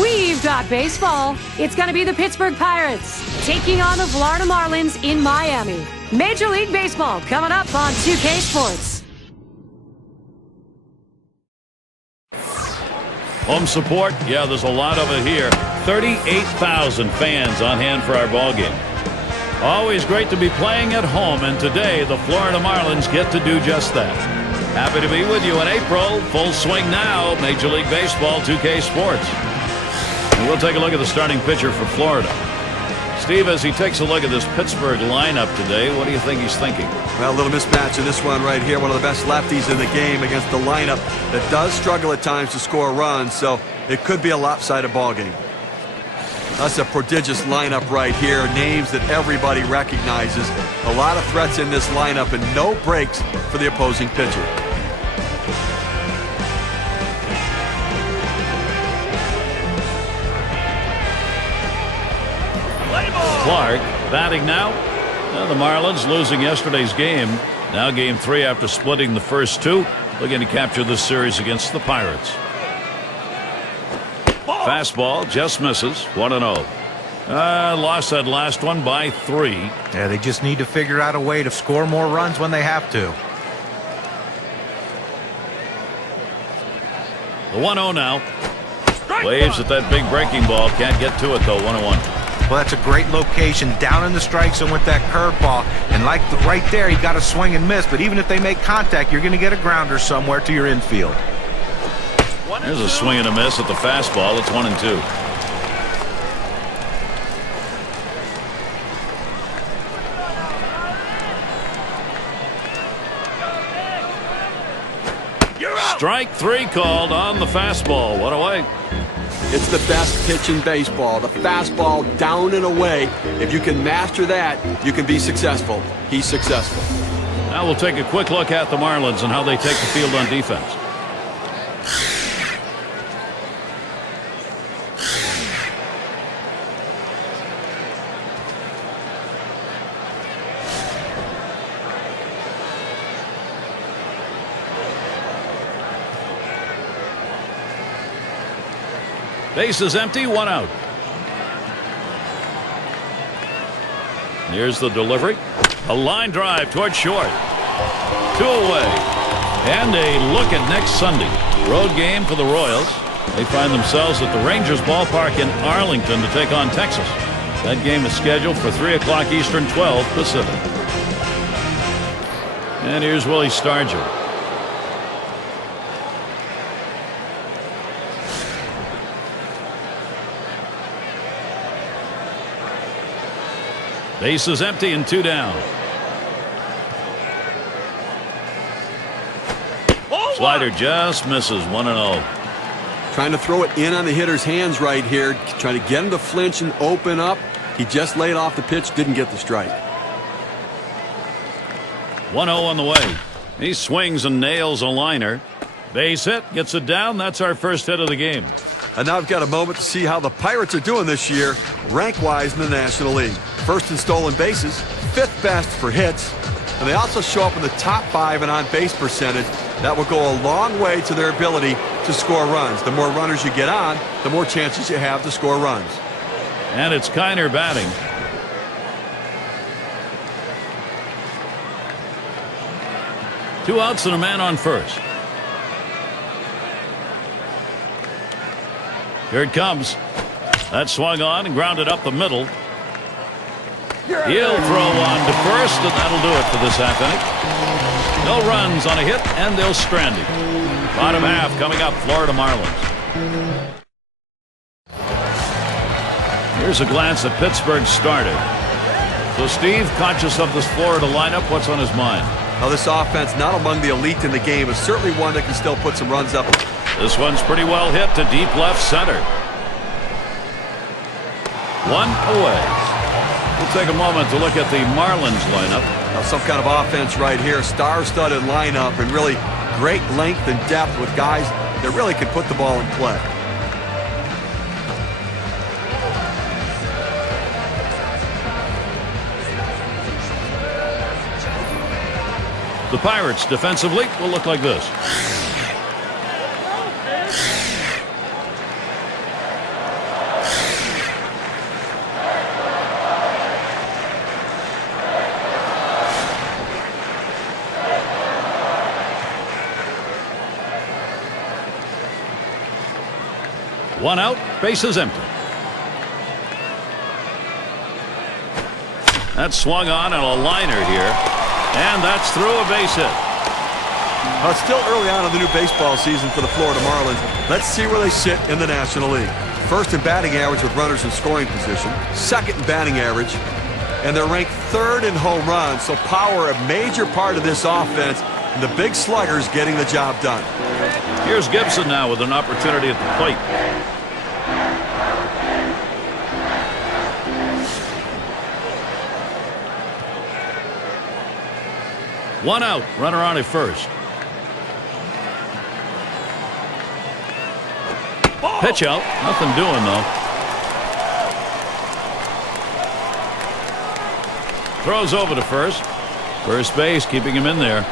We've got baseball. It's going to be the Pittsburgh Pirates taking on the Florida Marlins in Miami. Major League Baseball coming up on 2K Sports. Home support, yeah, there's a lot of it here. 38,000 fans on hand for our ball game. Always great to be playing at home, and today the Florida Marlins get to do just that. Happy to be with you in April. Full swing now, Major League Baseball 2K Sports. And we'll take a look at the starting pitcher for Florida. Steve, as he takes a look at this Pittsburgh lineup today, what do you think he's thinking? Well, a little mismatch in this one right here. One of the best lefties in the game against the lineup that does struggle at times to score runs, so it could be a lopsided ball game. That's a prodigious lineup right here. Names that everybody recognizes. A lot of threats in this lineup and no breaks for the opposing pitcher. Clark batting now. The Marlins losing yesterday's game. Now game 3 after splitting the first 2. Looking to capture this series against the Pirates. Fastball just misses. 1-0. Lost that last one by 3. Yeah, they just need to figure out a way to score more runs when they have to. The 1-0 now. Waves at that big breaking ball. Can't get to it though. 1-1. Well, that's a great location down in the strike zone with that curveball. And like right there, you got to swing and miss. But even if they make contact, you're going to get a grounder somewhere to your infield. There's a swing and a miss at the fastball. It's 1-2. Strike 3 called on the fastball. One away. It's the best pitch in baseball, the fastball down and away. If you can master that, you can be successful. He's successful. Now we'll take a quick look at the Marlins and how they take the field on defense. Base is empty, 1 out. Here's the delivery. A line drive towards short. 2 away. And a look at next Sunday. Road game for the Royals. They find themselves at the Rangers ballpark in Arlington to take on Texas. That game is scheduled for 3 o'clock Eastern, 12 Pacific. And here's Willie Stargell. Base is empty and 2 down. Slider just misses. 1-0. Trying to throw it in on the hitter's hands right here. Trying to get him to flinch and open up. He just laid off the pitch. Didn't get the strike. 1-0 on the way. He swings and nails a liner. Base hit. Gets it down. That's our first hit of the game. And now I've got a moment to see how the Pirates are doing this year, rank-wise in the National League. First in stolen bases, 5th best for hits, and they also show up in the top 5 in on-base percentage. That will go a long way to their ability to score runs. The more runners you get on, the more chances you have to score runs. And it's Kiner batting. Two outs and a man on first. Here it comes. That swung on and grounded up the middle. He'll throw on to first, and that'll do it for this half inning. No runs on a hit, and they'll strand him. Bottom half coming up, Florida Marlins. Here's a glance at Pittsburgh's starter. So, Steve, conscious of this Florida lineup, what's on his mind? Now, this offense, not among the elite in the game, is certainly one that can still put some runs up. This one's pretty well hit to deep left center. 1 away. We'll take a moment to look at the Marlins lineup. Now, some kind of offense right here. Star-studded lineup and really great length and depth with guys that really can put the ball in play. The Pirates defensively will look like this. One out, bases empty. That's swung on a liner here, and that's through a base hit. It's still early on in the new baseball season for the Florida Marlins. Let's see where they sit in the National League. First in batting average with runners in scoring position, second in batting average, and they're ranked third in home runs, so power a major part of this offense, and the big sluggers getting the job done. Here's Gibson now with an opportunity at the plate. One out, runner on at first. Pitch out, nothing doing though. Throws over to first. First base keeping him in there.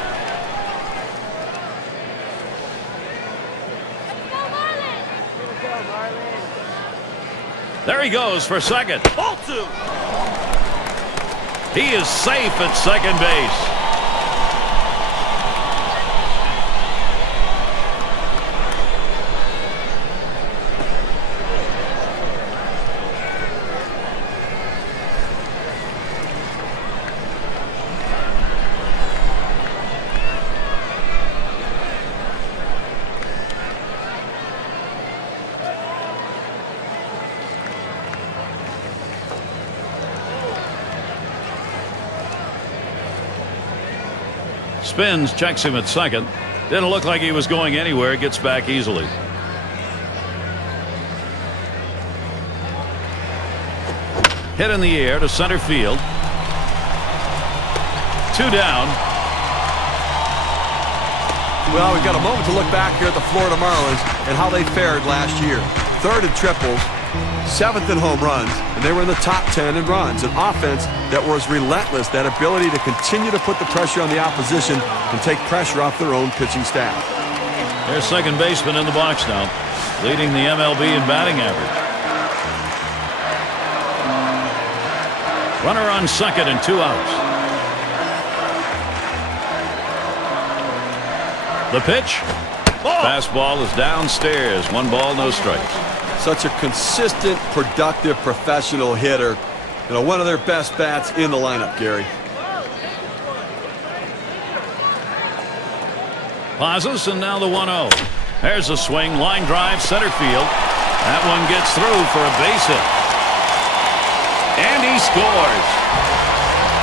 There he goes for second. He is safe at second base. Spins, checks him at second. Didn't look like he was going anywhere. Gets back easily. Hit in the air to center field. Two down. Well, we've got a moment to look back here at the Florida Marlins and how they fared last year. Third in triples, seventh in home runs, and they were in the top 10 in runs. An offense that was relentless, that ability to continue to put the pressure on the opposition and take pressure off their own pitching staff. There's second baseman in the box now, leading the MLB in batting average. Runner on second and two outs. The pitch. Fastball is downstairs. One ball, no strikes. Such a consistent, productive, professional hitter. You know, one of their best bats in the lineup, Gary. Pauses, and now the 1-0. There's a swing, line drive, center field. That one gets through for a base hit. And he scores.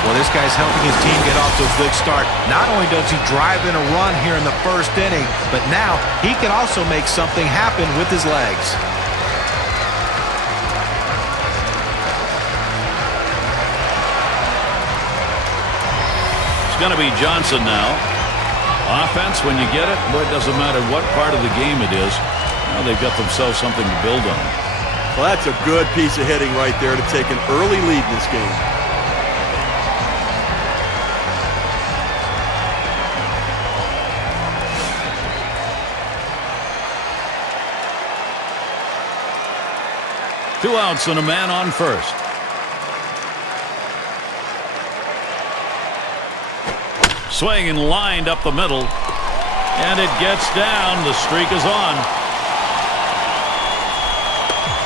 Well, this guy's helping his team get off to a good start. Not only does he drive in a run here in the first inning, but now he can also make something happen with his legs. It's going to be Johnson now. Offense, when you get it, boy, it doesn't matter what part of the game it is. Now they've got themselves something to build on. Well, that's a good piece of hitting right there to take an early lead in this game. Two outs and a man on first. Swing and lined up the middle. And it gets down. The streak is on.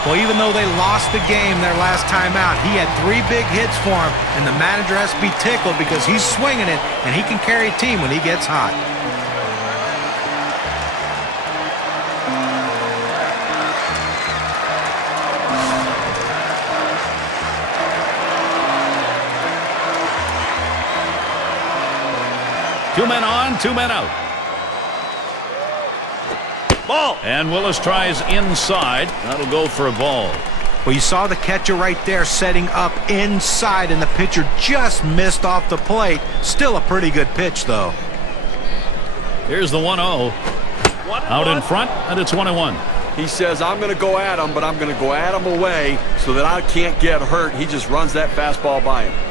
Well, even though they lost the game their last time out, he had 3 big hits for him, and the manager has to be tickled because he's swinging it, and he can carry a team when he gets hot. Two men on, two men out. Ball. And Willis tries inside. That'll go for a ball. Well, you saw the catcher right there setting up inside, and the pitcher just missed off the plate. Still a pretty good pitch, though. Here's the 1-0. Out in front, and it's 1-1. He says, I'm going to go at him, but I'm going to go at him away so that I can't get hurt. He just runs that fastball by him.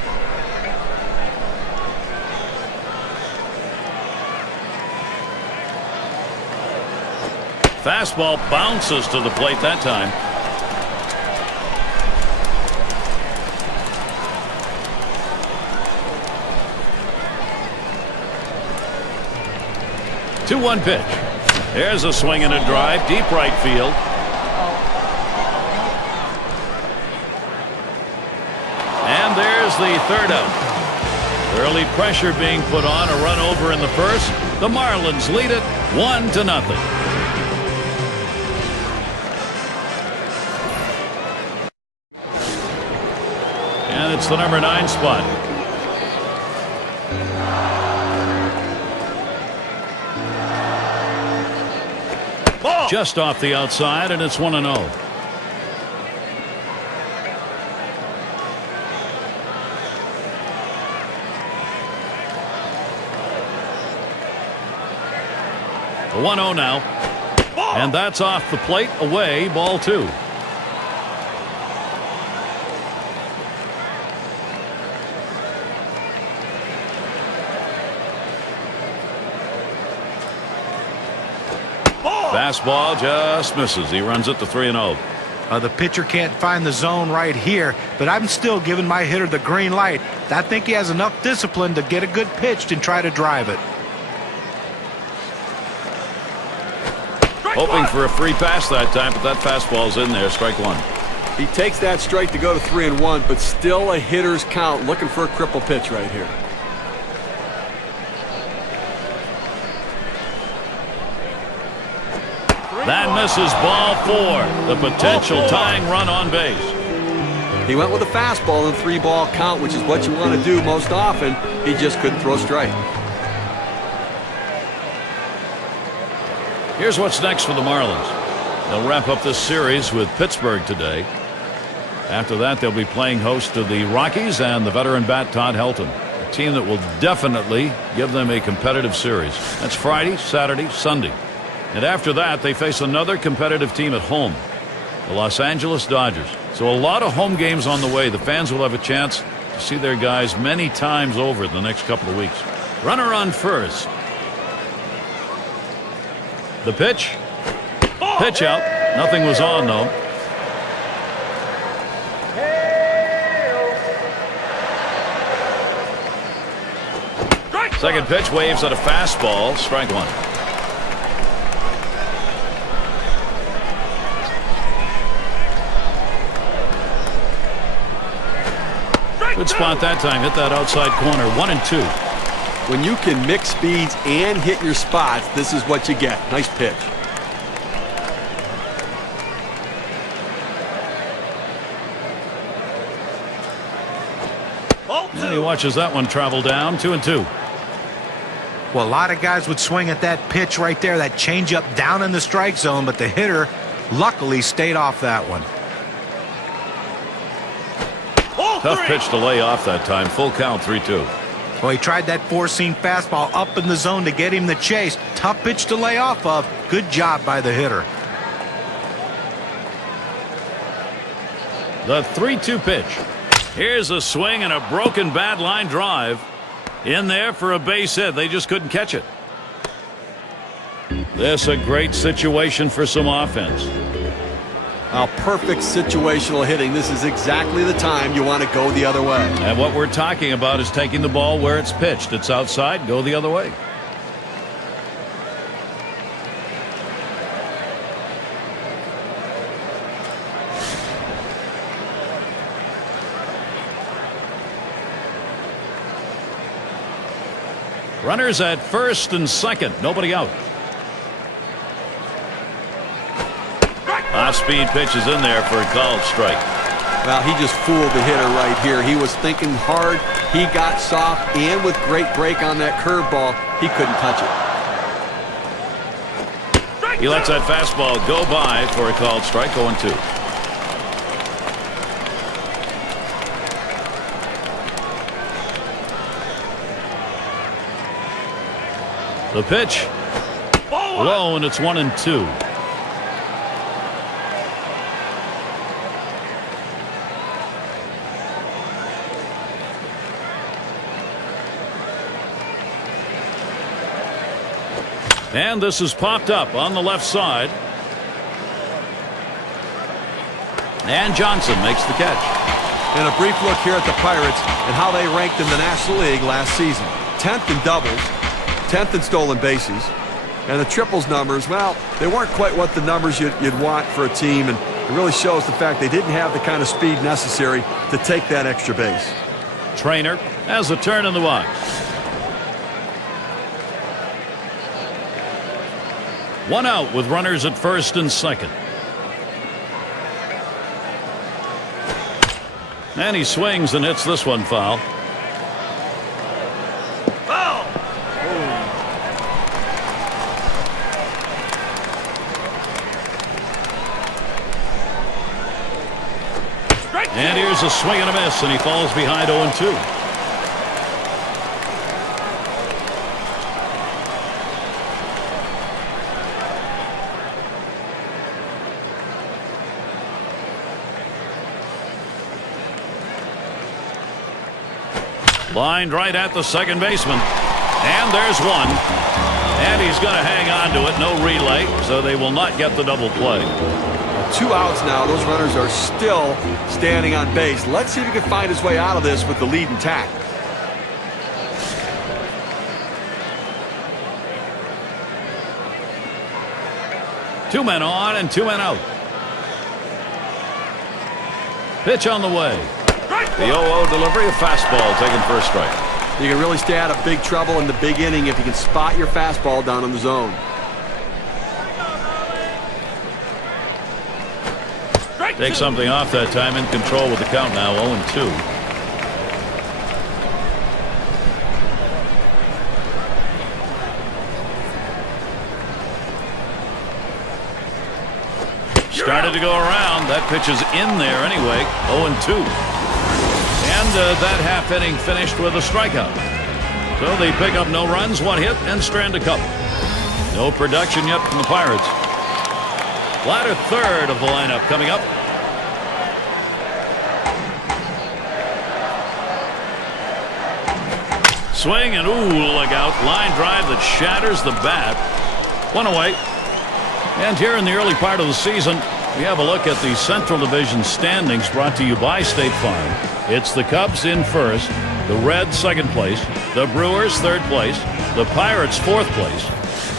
Fastball bounces to the plate that time. Two-one pitch. There's a swing and a drive, deep right field. has the third out. Early pressure being put on, a run over in the first. The Marlins lead it 1-0. And it's the number 9 spot. Ball. Just off the outside, and it's 1-0. The 1-0 now. Ball. And that's off the plate, away, ball 2. Fastball just misses. He runs it to 3-0. The pitcher can't find the zone right here, but I'm still giving my hitter the green light. I think he has enough discipline to get a good pitch and try to drive it. Hoping for a free pass that time, but that fastball's in there. Strike 1. He takes that strike to go to 3-1, but still a hitter's count, looking for a cripple pitch right here. That misses, ball 4. The potential tying run on base. He went with a fastball in 3-ball count, which is what you want to do most often. He just couldn't throw strike. Here's what's next for the Marlins. They'll wrap up this series with Pittsburgh today. After that, they'll be playing host to the Rockies and the veteran bat Todd Helton, a team that will definitely give them a competitive series. That's Friday, Saturday, Sunday. And after that, they face another competitive team at home, the Los Angeles Dodgers. So a lot of home games on the way. The fans will have a chance to see their guys many times over the next couple of weeks. Runner on first. The pitch. Pitch out. Nothing was on, though. Second pitch waves at a fastball. Strike 1. Good spot that time. Hit that outside corner. 1-2. When you can mix speeds and hit your spots, this is what you get. Nice pitch. And he watches that one travel down. 2-2. Well, a lot of guys would swing at that pitch right there, that changeup down in the strike zone, but the hitter luckily stayed off that one. Tough pitch to lay off that time. Full count, 3-2. Well, he tried that four-seam fastball up in the zone to get him the chase. Tough pitch to lay off of. Good job by the hitter. The 3-2 pitch. Here's a swing and a broken bad line drive. In there for a base hit. They just couldn't catch it. This a great situation for some offense. Perfect situational hitting. This is exactly the time you want to go the other way. And what we're talking about is taking the ball where it's pitched. It's outside, go the other way. Runners at first and second. Nobody out. Off-speed pitch is in there for a called strike. Well, he just fooled the hitter right here. He was thinking hard. He got soft, and with great break on that curveball, he couldn't touch it. He lets that fastball go by for a called strike. 0-2. The pitch. Low, and it's 1-2. And this is popped up on the left side. And Johnson makes the catch. And a brief look here at the Pirates and how they ranked in the National League last season. 10th in doubles, 10th in stolen bases. And the triples numbers, well, they weren't quite what the numbers you'd want for a team. And it really shows the fact they didn't have the kind of speed necessary to take that extra base. Trainer has a turn in the box. One out with runners at first and second. And he swings and hits this one foul. And here's a swing and a miss, and he falls behind 0-2. Lined right at the second baseman. And there's one. And he's going to hang on to it. No relay, so they will not get the double play. 2 outs now. Those runners are still standing on base. Let's see if he can find his way out of this with the lead intact. Two men on and 2 men out. Pitch on the way. The 0-0 delivery, a fastball taken for a strike. You can really stay out of big trouble in the big inning if you can spot your fastball down in the zone. Take something off that time. In control with the count now, 0-2. Started to go around. That pitch is in there anyway. 0-2. And that half inning finished with a strikeout. So they pick up no runs, 1 hit, and strand a couple. No production yet from the Pirates. Latter third of the lineup coming up. Swing and look out. Line drive that shatters the bat. 1 away. And here in the early part of the season, we have a look at the Central Division standings brought to you by State Farm. It's the Cubs in first, the Reds second place, the Brewers third place, the Pirates fourth place.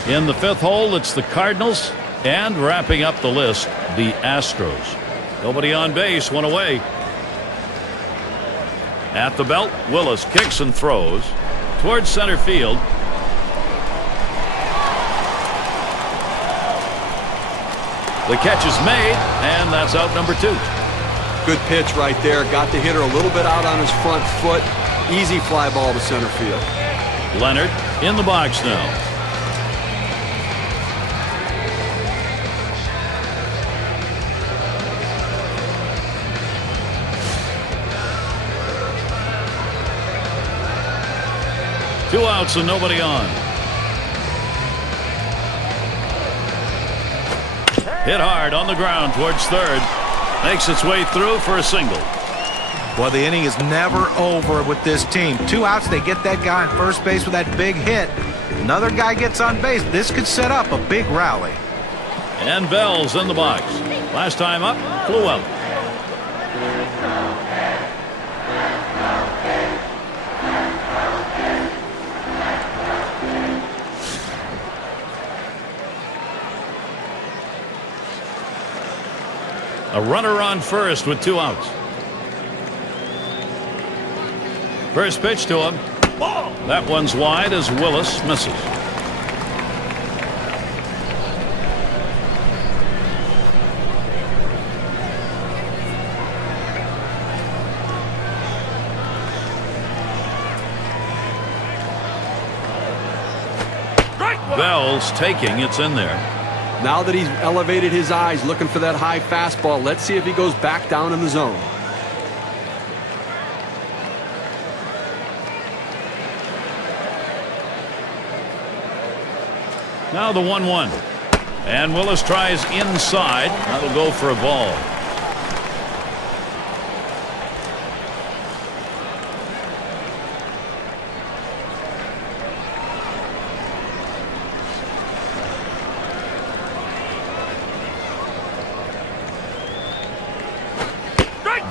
In the fifth hole, it's the Cardinals, and wrapping up the list, the Astros. Nobody on base, 1 away. At the belt, Willis kicks and throws towards center field. The catch is made, and that's out number 2. Good pitch right there. Got the hitter a little bit out on his front foot. Easy fly ball to center field. Leonard in the box now. Two outs and nobody on. Hit hard on the ground towards third. Makes its way through for a single. Well, the inning is never over with this team. 2 outs, they get that guy on first base with that big hit. Another guy gets on base. This could set up a big rally. And Bell's in the box. Last time up, flew out. A runner on first with 2 outs. First pitch to him. That one's wide as Willis misses. Bell's taking, it's in there. Now that he's elevated his eyes looking for that high fastball, let's see if he goes back down in the zone. Now the 1-1. And Willis tries inside. That'll go for a ball.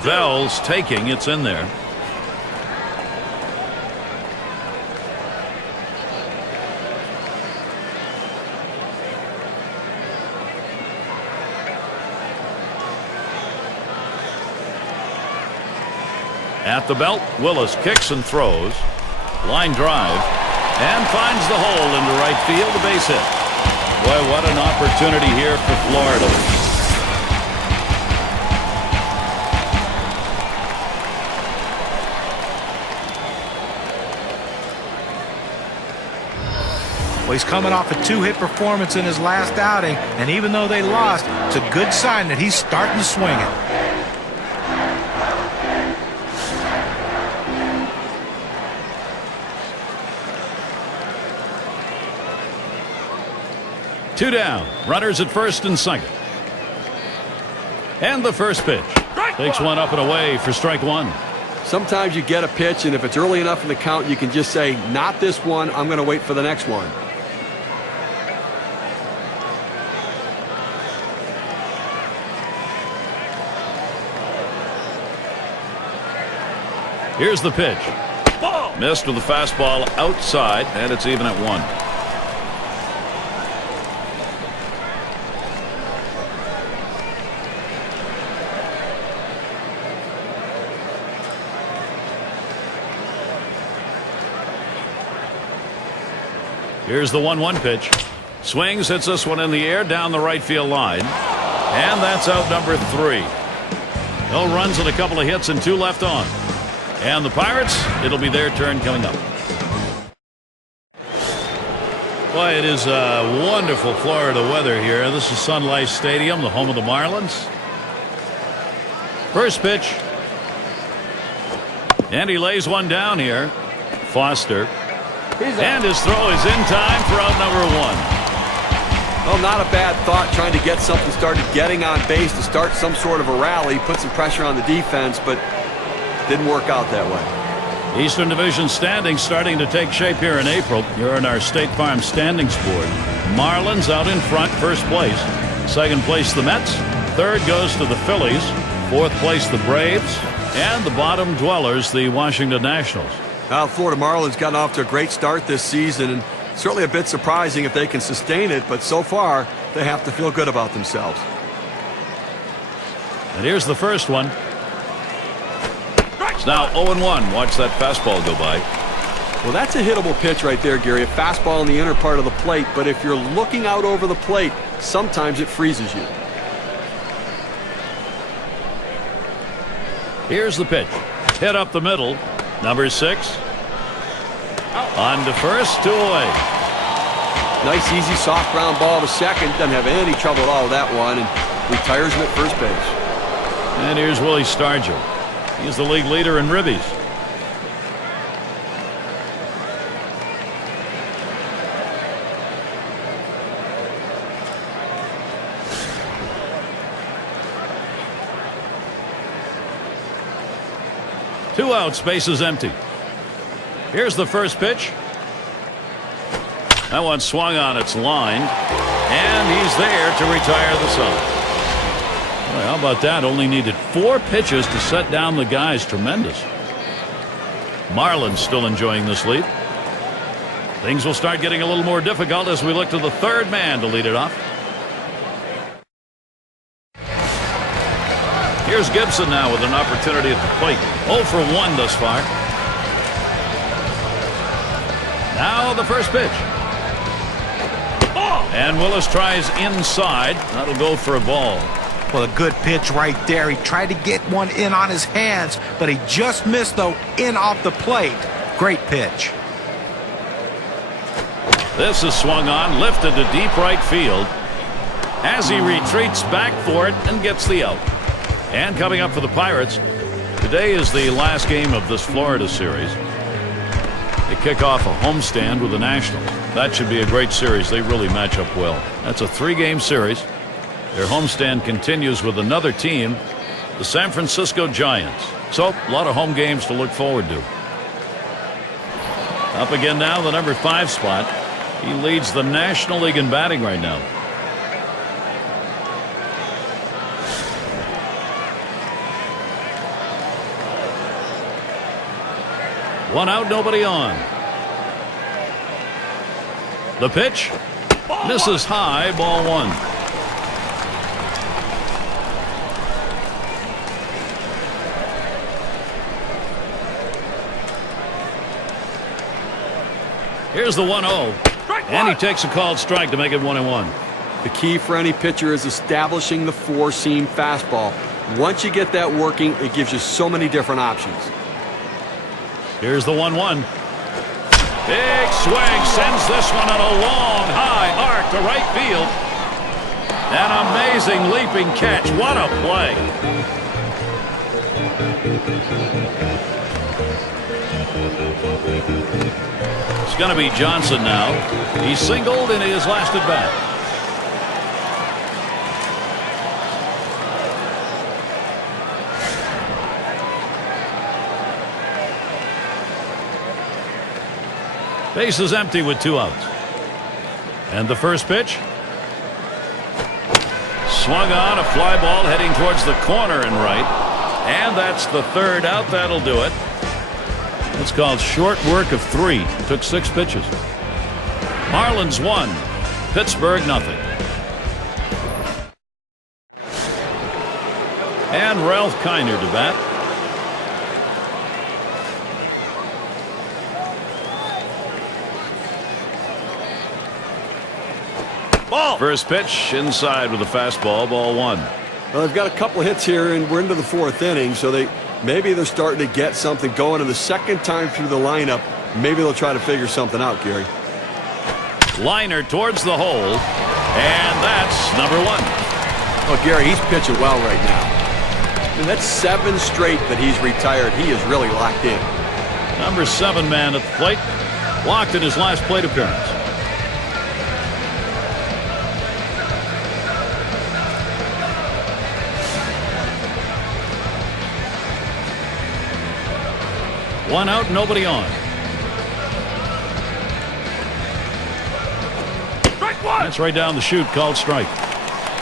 Bell's taking, it's in there. At the belt, Willis kicks and throws. Line drive. And finds the hole into right field, a base hit. Boy, what an opportunity here for Florida. Well, he's coming off a 2-hit performance in his last outing, and even though they lost, it's a good sign that he's starting to swing it. Two down. Runners at first and second. And the first pitch. Takes one up and away for strike one. Sometimes you get a pitch, and if it's early enough in the count, you can just say, not this one, I'm going to wait for the next one. Here's the pitch. Missed with the fastball outside, and it's even at one. Here's the 1-1 pitch. Swings, hits this one in the air down the right field line. And that's out number 3. No runs and a couple of hits and 2 left on. And the Pirates, it'll be their turn coming up. Boy, it is wonderful Florida weather here. This is Sun Life Stadium, the home of the Marlins. First pitch. And he lays one down here. Foster. And his throw is in time for out number 1. Well, not a bad thought, trying to get something started, getting on base to start some sort of a rally, put some pressure on the defense, but didn't work out that way. Eastern Division standings starting to take shape here in April. You're in our State Farm standings board. Marlins out in front, first place. Second place, the Mets. Third goes to the Phillies. Fourth place, the Braves. And the bottom dwellers, the Washington Nationals. Now, Florida Marlins gotten off to a great start this season, and certainly a bit surprising if they can sustain it, but so far they have to feel good about themselves. And here's the first one. It's now 0-1. Watch that fastball go by. Well, that's a hittable pitch right there, Gary. A fastball in the inner part of the plate, but if you're looking out over the plate, sometimes it freezes you. Here's the pitch. Hit up the middle. Number 6. On to first, 2 away. Nice, easy, soft ground ball to second. Doesn't have any trouble at all with that one, and retires him at first base. And here's Willie Stargell. He's the league leader in ribbies. Two outs, bases empty. Here's the first pitch. That one swung on its line, and he's there to retire the side. Well, how about that? Only needed 4 pitches to set down the guys. Tremendous. Marlins still enjoying this lead. Things will start getting a little more difficult as we look to the third man to lead it off. Here's Gibson now with an opportunity at the plate. 0 for 1 thus far. Now the first pitch. And Willis tries inside. That'll go for a ball. Well, a good pitch right there. He tried to get one in on his hands, but he just missed, though, in off the plate. Great pitch. This is swung on, lifted to deep right field as he retreats back for it and gets the out. And coming up for the Pirates, today is the last game of this Florida series. They kick off a homestand with the Nationals. That should be a great series. They really match up well. That's a 3-game series. Their homestand continues with another team, the San Francisco Giants. So, a lot of home games to look forward to. Up again now, the number 5 spot. He leads the National League in batting right now. One out, nobody on. The pitch misses high, ball 1. Here's the 1-0. And he takes a called strike to make it 1-1. The key for any pitcher is establishing the four-seam fastball. Once you get that working, it gives you so many different options. Here's the 1-1. Big swing, sends this one on a long, high arc to right field. An amazing leaping catch. What a play. It's going to be Johnson now. He singled in his last at bat. Base is empty with 2 outs. And the first pitch. Swung on, a fly ball heading towards the corner and right. And that's the 3rd out. That'll do it. It's called short work of 3. Took 6 pitches. Marlins 1. Pittsburgh nothing. And Ralph Kiner to bat. Ball. First pitch inside with a fastball. Ball 1. Well, they've got a couple of hits here, and we're into the 4th inning, so maybe they're starting to get something going. And the second time through the lineup, maybe they'll try to figure something out, Gary. Liner towards the hole, and that's number 1. Oh, Gary, he's pitching well right now. And that's 7 straight that he's retired. He is really locked in. Number 7 man at the plate, walked in his last plate appearance. One out, nobody on. That's right down the chute, called strike.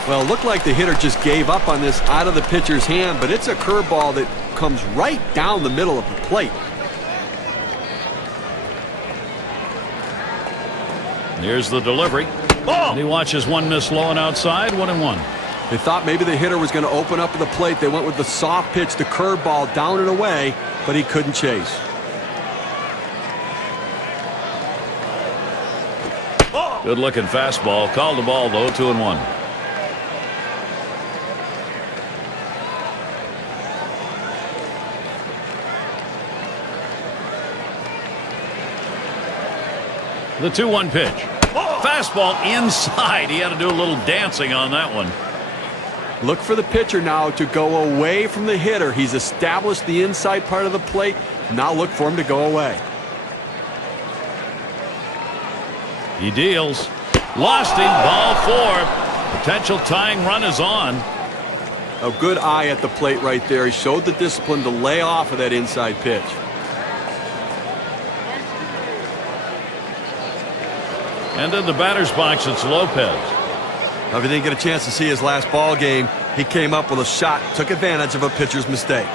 Well, it looked like the hitter just gave up on this out of the pitcher's hand, but it's a curveball that comes right down the middle of the plate. Here's the delivery. And he watches one miss low and outside, 1-1. They thought maybe the hitter was going to open up at the plate. They went with the soft pitch, the curveball down and away, but he couldn't chase. Good looking fastball. Called the ball though, 2-1. The 2-1 pitch. Fastball inside. He had to do a little dancing on that one. Look for the pitcher now to go away from the hitter. He's established the inside part of the plate. Now look for him to go away. He deals. Lost him. Ball 4. Potential tying run is on. A good eye at the plate right there. He showed the discipline to lay off of that inside pitch. And in the batter's box, it's Lopez. Now, if he didn't get a chance to see his last ball game, he came up with a shot, took advantage of a pitcher's mistake.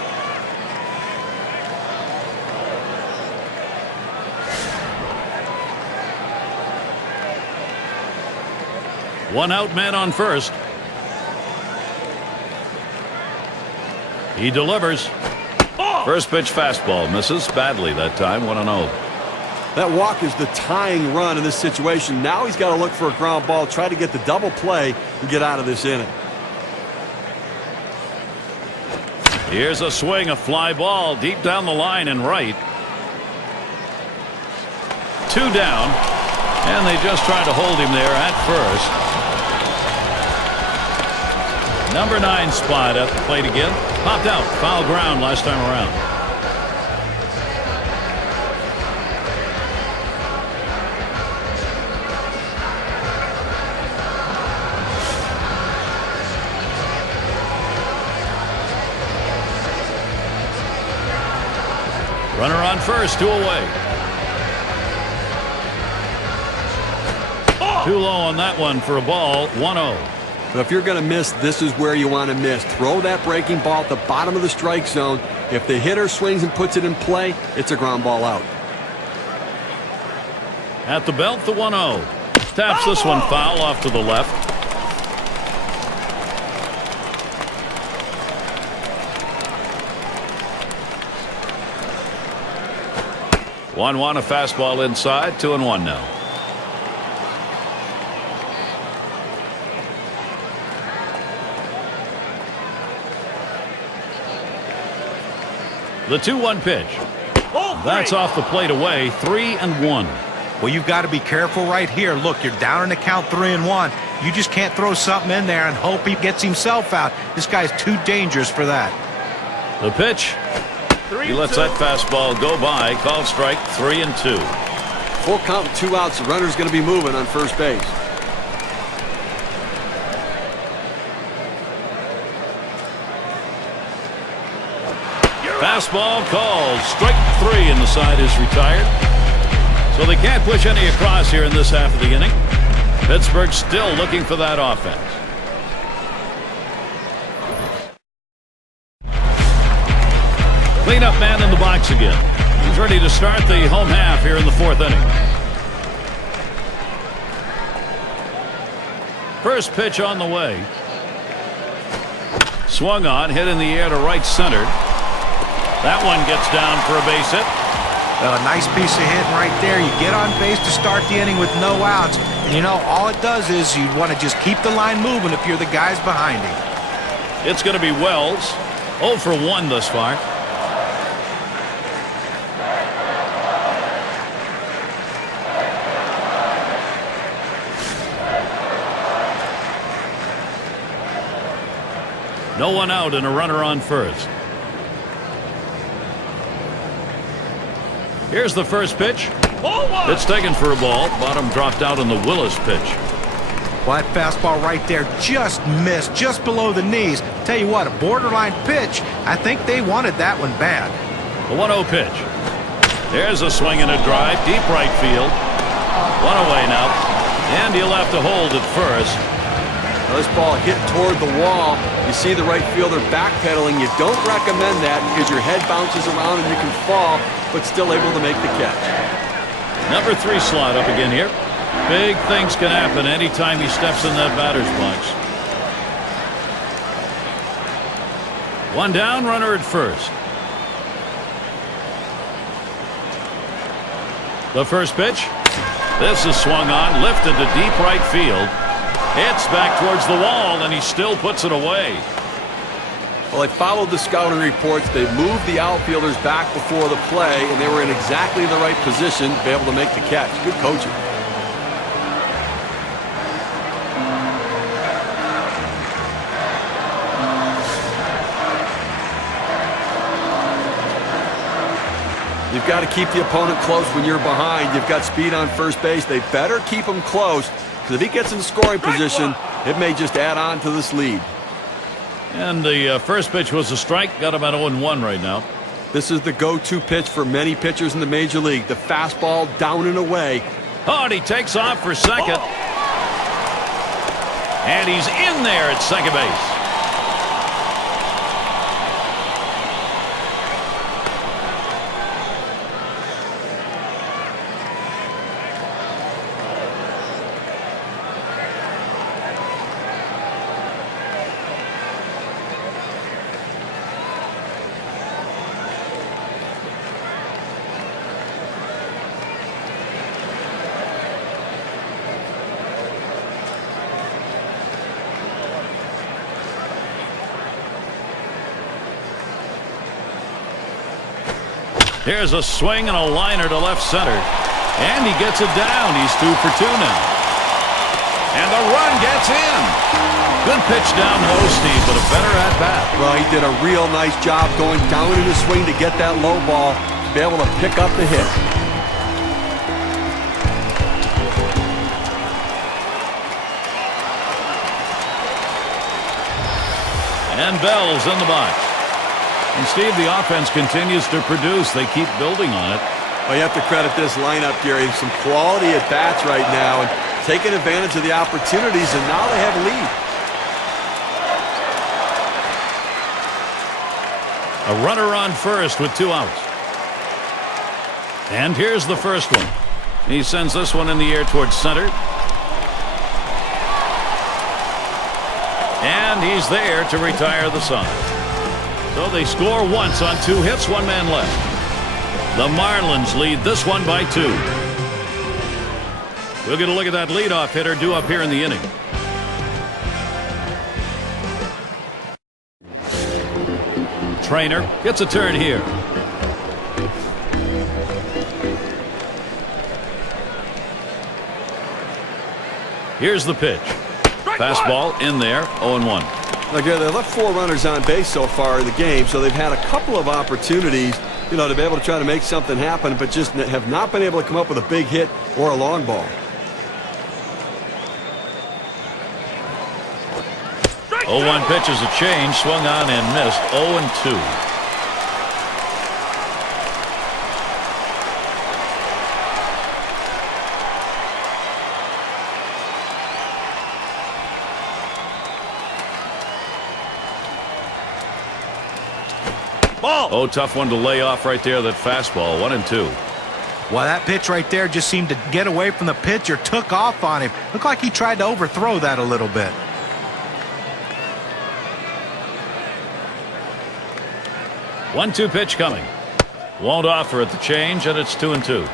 One out, man on first. He delivers. First pitch fastball misses badly that time. 1-0. That walk is the tying run in this situation. Now he's got to look for a ground ball, try to get the double play and get out of this inning. Here's a swing, a fly ball deep down the line and right. 2 down, and they just tried to hold him there at first. Number 9 spot at the plate again. Popped out. Foul ground last time around. Runner on first, 2 away. Too low on that one for a ball. 1-0. But if you're going to miss, this is where you want to miss. Throw that breaking ball at the bottom of the strike zone. If the hitter swings and puts it in play, it's a ground ball out. At the belt, the 1-0. Taps this one foul off to the left. 1-1, a fastball inside, 2-1 now. The 2-1 pitch. That's off the plate away, 3-1. Well, you've got to be careful right here. Look, you're down in the count 3-1. You just can't throw something in there and hope he gets himself out. This guy's too dangerous for that. The pitch. He lets that fastball go by. Called strike, 3-2. Full count, 2 outs. The runner's going to be moving on first base. Fastball called. Strike 3, and the side is retired. So they can't push any across here in this half of the inning. Pittsburgh still looking for that offense. Cleanup man in the box again. He's ready to start the home half here in the 4th inning. First pitch on the way. Swung on, hit in the air to right center. That one gets down for a base hit. Well, a nice piece of hitting right there. You get on base to start the inning with no outs. And you know, all it does is you want to just keep the line moving if you're the guys behind him. It's going to be Wells. 0 for 1 thus far. No one out and a runner on first. Here's the first pitch. It's taken for a ball. Bottom dropped out on the Willis pitch. Well, that fastball right there just missed, just below the knees. Tell you what, a borderline pitch. I think they wanted that one bad. The 1-0 pitch. There's a swing and a drive. Deep right field. 1 away now. And he'll have to hold at first. Now this ball hit toward the wall. You see the right fielder backpedaling. You don't recommend that because your head bounces around and you can fall, but still able to make the catch. Number 3 slot up again here. Big things can happen anytime he steps in that batter's box. 1 down, runner at first. The first pitch. This is swung on, lifted to deep right field. Hits back towards the wall, and he still puts it away. Well, they followed the scouting reports. They moved the outfielders back before the play, and they were in exactly the right position to be able to make the catch. Good coaching. You've got to keep the opponent close when you're behind. You've got speed on first base. They better keep him close, because if he gets in scoring position, it may just add on to this lead. And the first pitch was a strike. Got him at 0-1 right now. This is the go-to pitch for many pitchers in the major league. The fastball down and away. Oh, and he takes off for second. And he's in there at second base. Here's a swing and a liner to left center. And he gets it down. He's 2 for 2 now. And the run gets in. Good pitch down low, Steve, but a better at-bat. Well, he did a real nice job going down in his swing to get that low ball, to be able to pick up the hit. And Bell's in the box. And Steve, the offense continues to produce. They keep building on it. Well, you have to credit this lineup, Gary. Some quality at-bats right now and taking advantage of the opportunities, and now they have a lead. A runner on first with 2 outs. And here's the first one. He sends this one in the air towards center. And he's there to retire the side. So they score once on 2 hits, 1 man left. The Marlins lead this one by 2. We'll get a look at that leadoff hitter due up here in the inning. Trainer gets a turn here. Here's the pitch. Fastball in there, 0-1. Again, they left 4 runners on base so far in the game, so they've had a couple of opportunities, to be able to try to make something happen, but just have not been able to come up with a big hit or a long ball. Oh, 0-1 pitch is a change, swung on and missed. 0-2. Ball. Oh, tough one to lay off right there, that fastball. 1-2. Well, that pitch right there just seemed to get away from the pitcher, took off on him. Looked like he tried to overthrow that a little bit. 1-2 pitch coming. Won't offer at the change, and it's 2-2.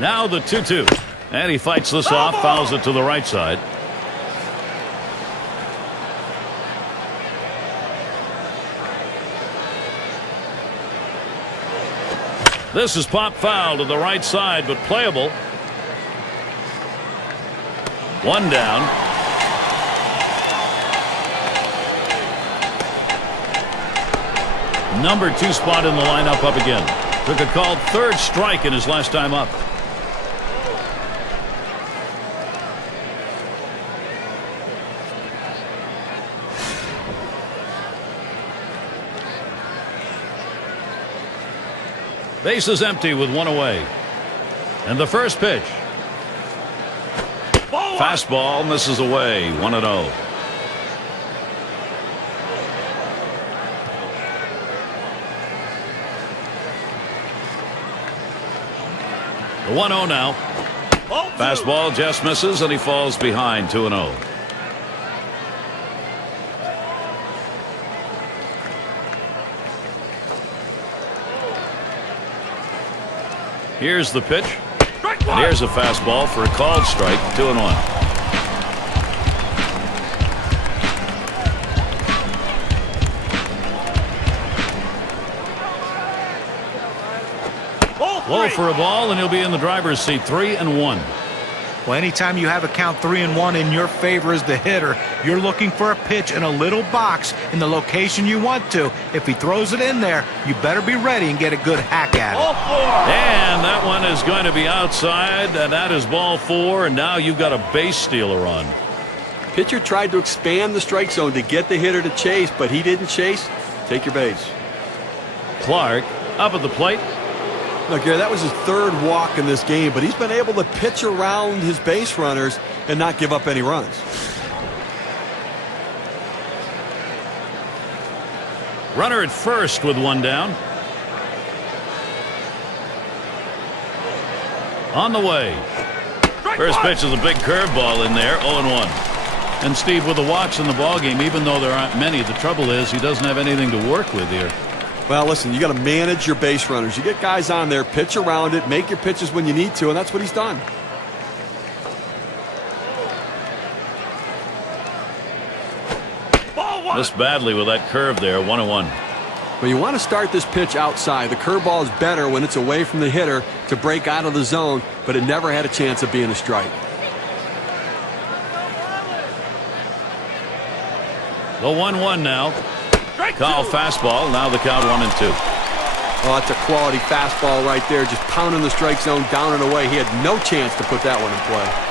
Now the 2-2. And he fights this off, fouls it to the right side. This is pop foul to the right side, but playable. 1 down. Number 2 spot in the lineup up again. Took a called 3rd strike in his last time up. Base is empty with 1 away. And the first pitch. Fastball misses away. 1-0. The 1-0 now. Fastball just misses, and he falls behind. 2-0. Here's the pitch. And here's a fastball for a called strike. 2-1. Low for a ball, and he'll be in the driver's seat. 3-1. Well, anytime you have a count 3-1 in your favor as the hitter, you're looking for a pitch in a little box in the location you want to. If he throws it in there, you better be ready and get a good hack at it. And that one is going to be outside, and that is ball 4, and now you've got a base stealer on. Pitcher tried to expand the strike zone to get the hitter to chase, but he didn't chase. Take your base. Clark up at the plate. Look, Gary, that was his 3rd walk in this game, but he's been able to pitch around his base runners and not give up any runs. Runner at first with 1 down. On the way. First pitch is a big curveball in there. 0-1. And Steve, with the walks in the ballgame, even though there aren't many, the trouble is he doesn't have anything to work with here. Well, listen, you got to manage your base runners. You get guys on there, pitch around it, make your pitches when you need to, and that's what he's done. Missed badly with that curve there. 1-1. But you want to start this pitch outside. The curveball is better when it's away from the hitter to break out of the zone, but it never had a chance of being a strike. The 1-1 now. Call fastball. Now the count 1-2. Oh, that's a quality fastball right there. Just pounding the strike zone down and away. He had no chance to put that one in play.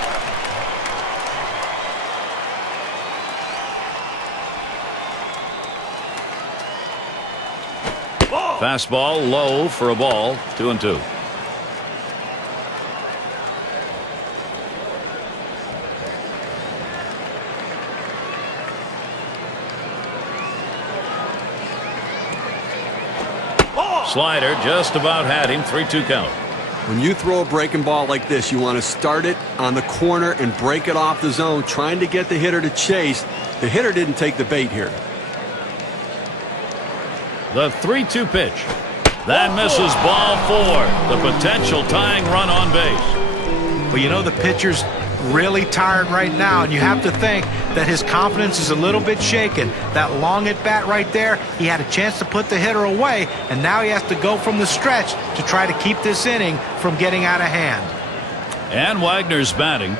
Fastball low for a ball. 2-2. Slider just about had him. 3-2 count. When you throw a breaking ball like this, you want to start it on the corner and break it off the zone, trying to get the hitter to chase. The hitter didn't take the bait here. The 3-2 pitch. That misses, ball 4. The potential tying run on base. Well, you know, the pitcher's really tired right now, and you have to think that his confidence is a little bit shaken. That long at bat right there, he had a chance to put the hitter away, and now he has to go from the stretch to try to keep this inning from getting out of hand. And Wagner's batting.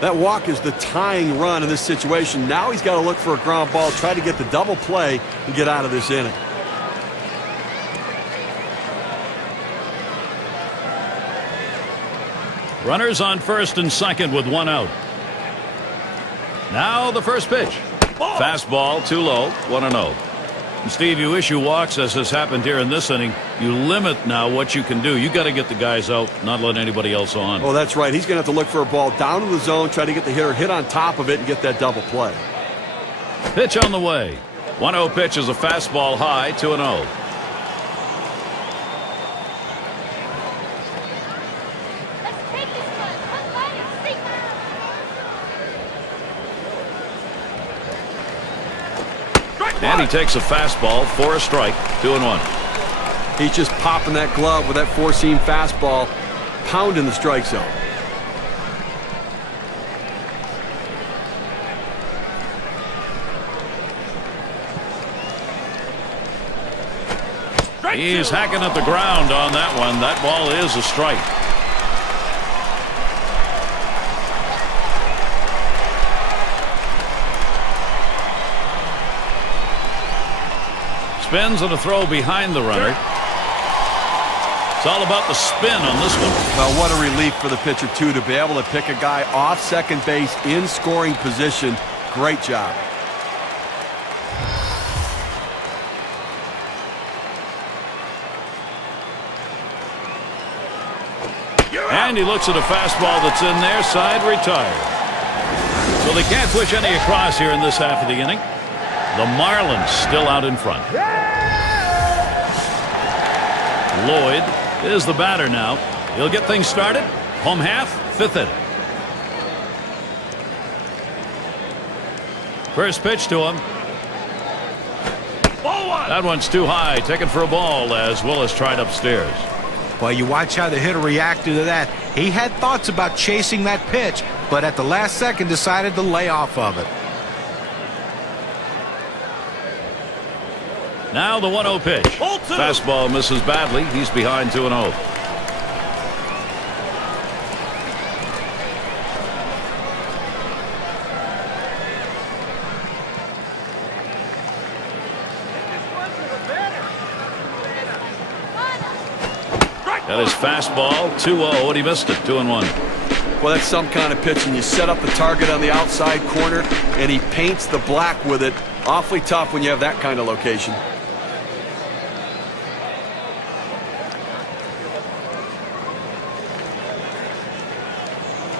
That walk is the tying run in this situation. Now he's got to look for a ground ball, try to get the double play, and get out of this inning. Runners on first and second with 1 out. Now the first pitch. Fastball too low, 1-0. And Steve, you issue walks, as has happened here in this inning. You limit now what you can do. You got to get the guys out, not let anybody else on. Oh, that's right. He's going to have to look for a ball down in the zone, try to get the hitter hit on top of it and get that double play. Pitch on the way. 1-0 pitch is a fastball high, 2-0. And he takes a fastball for a strike, 2-1. He's just popping that glove with that four-seam fastball, pounding the strike zone. He's hacking at the ground on that one. That ball is a strike. Spins and a throw behind the runner. It's all about the spin on this one. Well, what a relief for the pitcher, too, to be able to pick a guy off second base in scoring position. Great job. And he looks at a fastball that's in there, side retired. Well, they can't push any across here in this half of the inning. The Marlins still out in front. Lloyd is the batter now. He'll get things started. Home half, 5th inning. First pitch to him. That one's too high. Taken for a ball as Willis tried upstairs. Well, you watch how the hitter reacted to that. He had thoughts about chasing that pitch, but at the last second decided to lay off of it. Now the 1-0 pitch. Fastball misses badly. He's behind 2-0. Got his fastball 2-0, and he missed it. 2-1. Well, that's some kind of pitch, and you set up the target on the outside corner, and he paints the black with it. Awfully tough when you have that kind of location.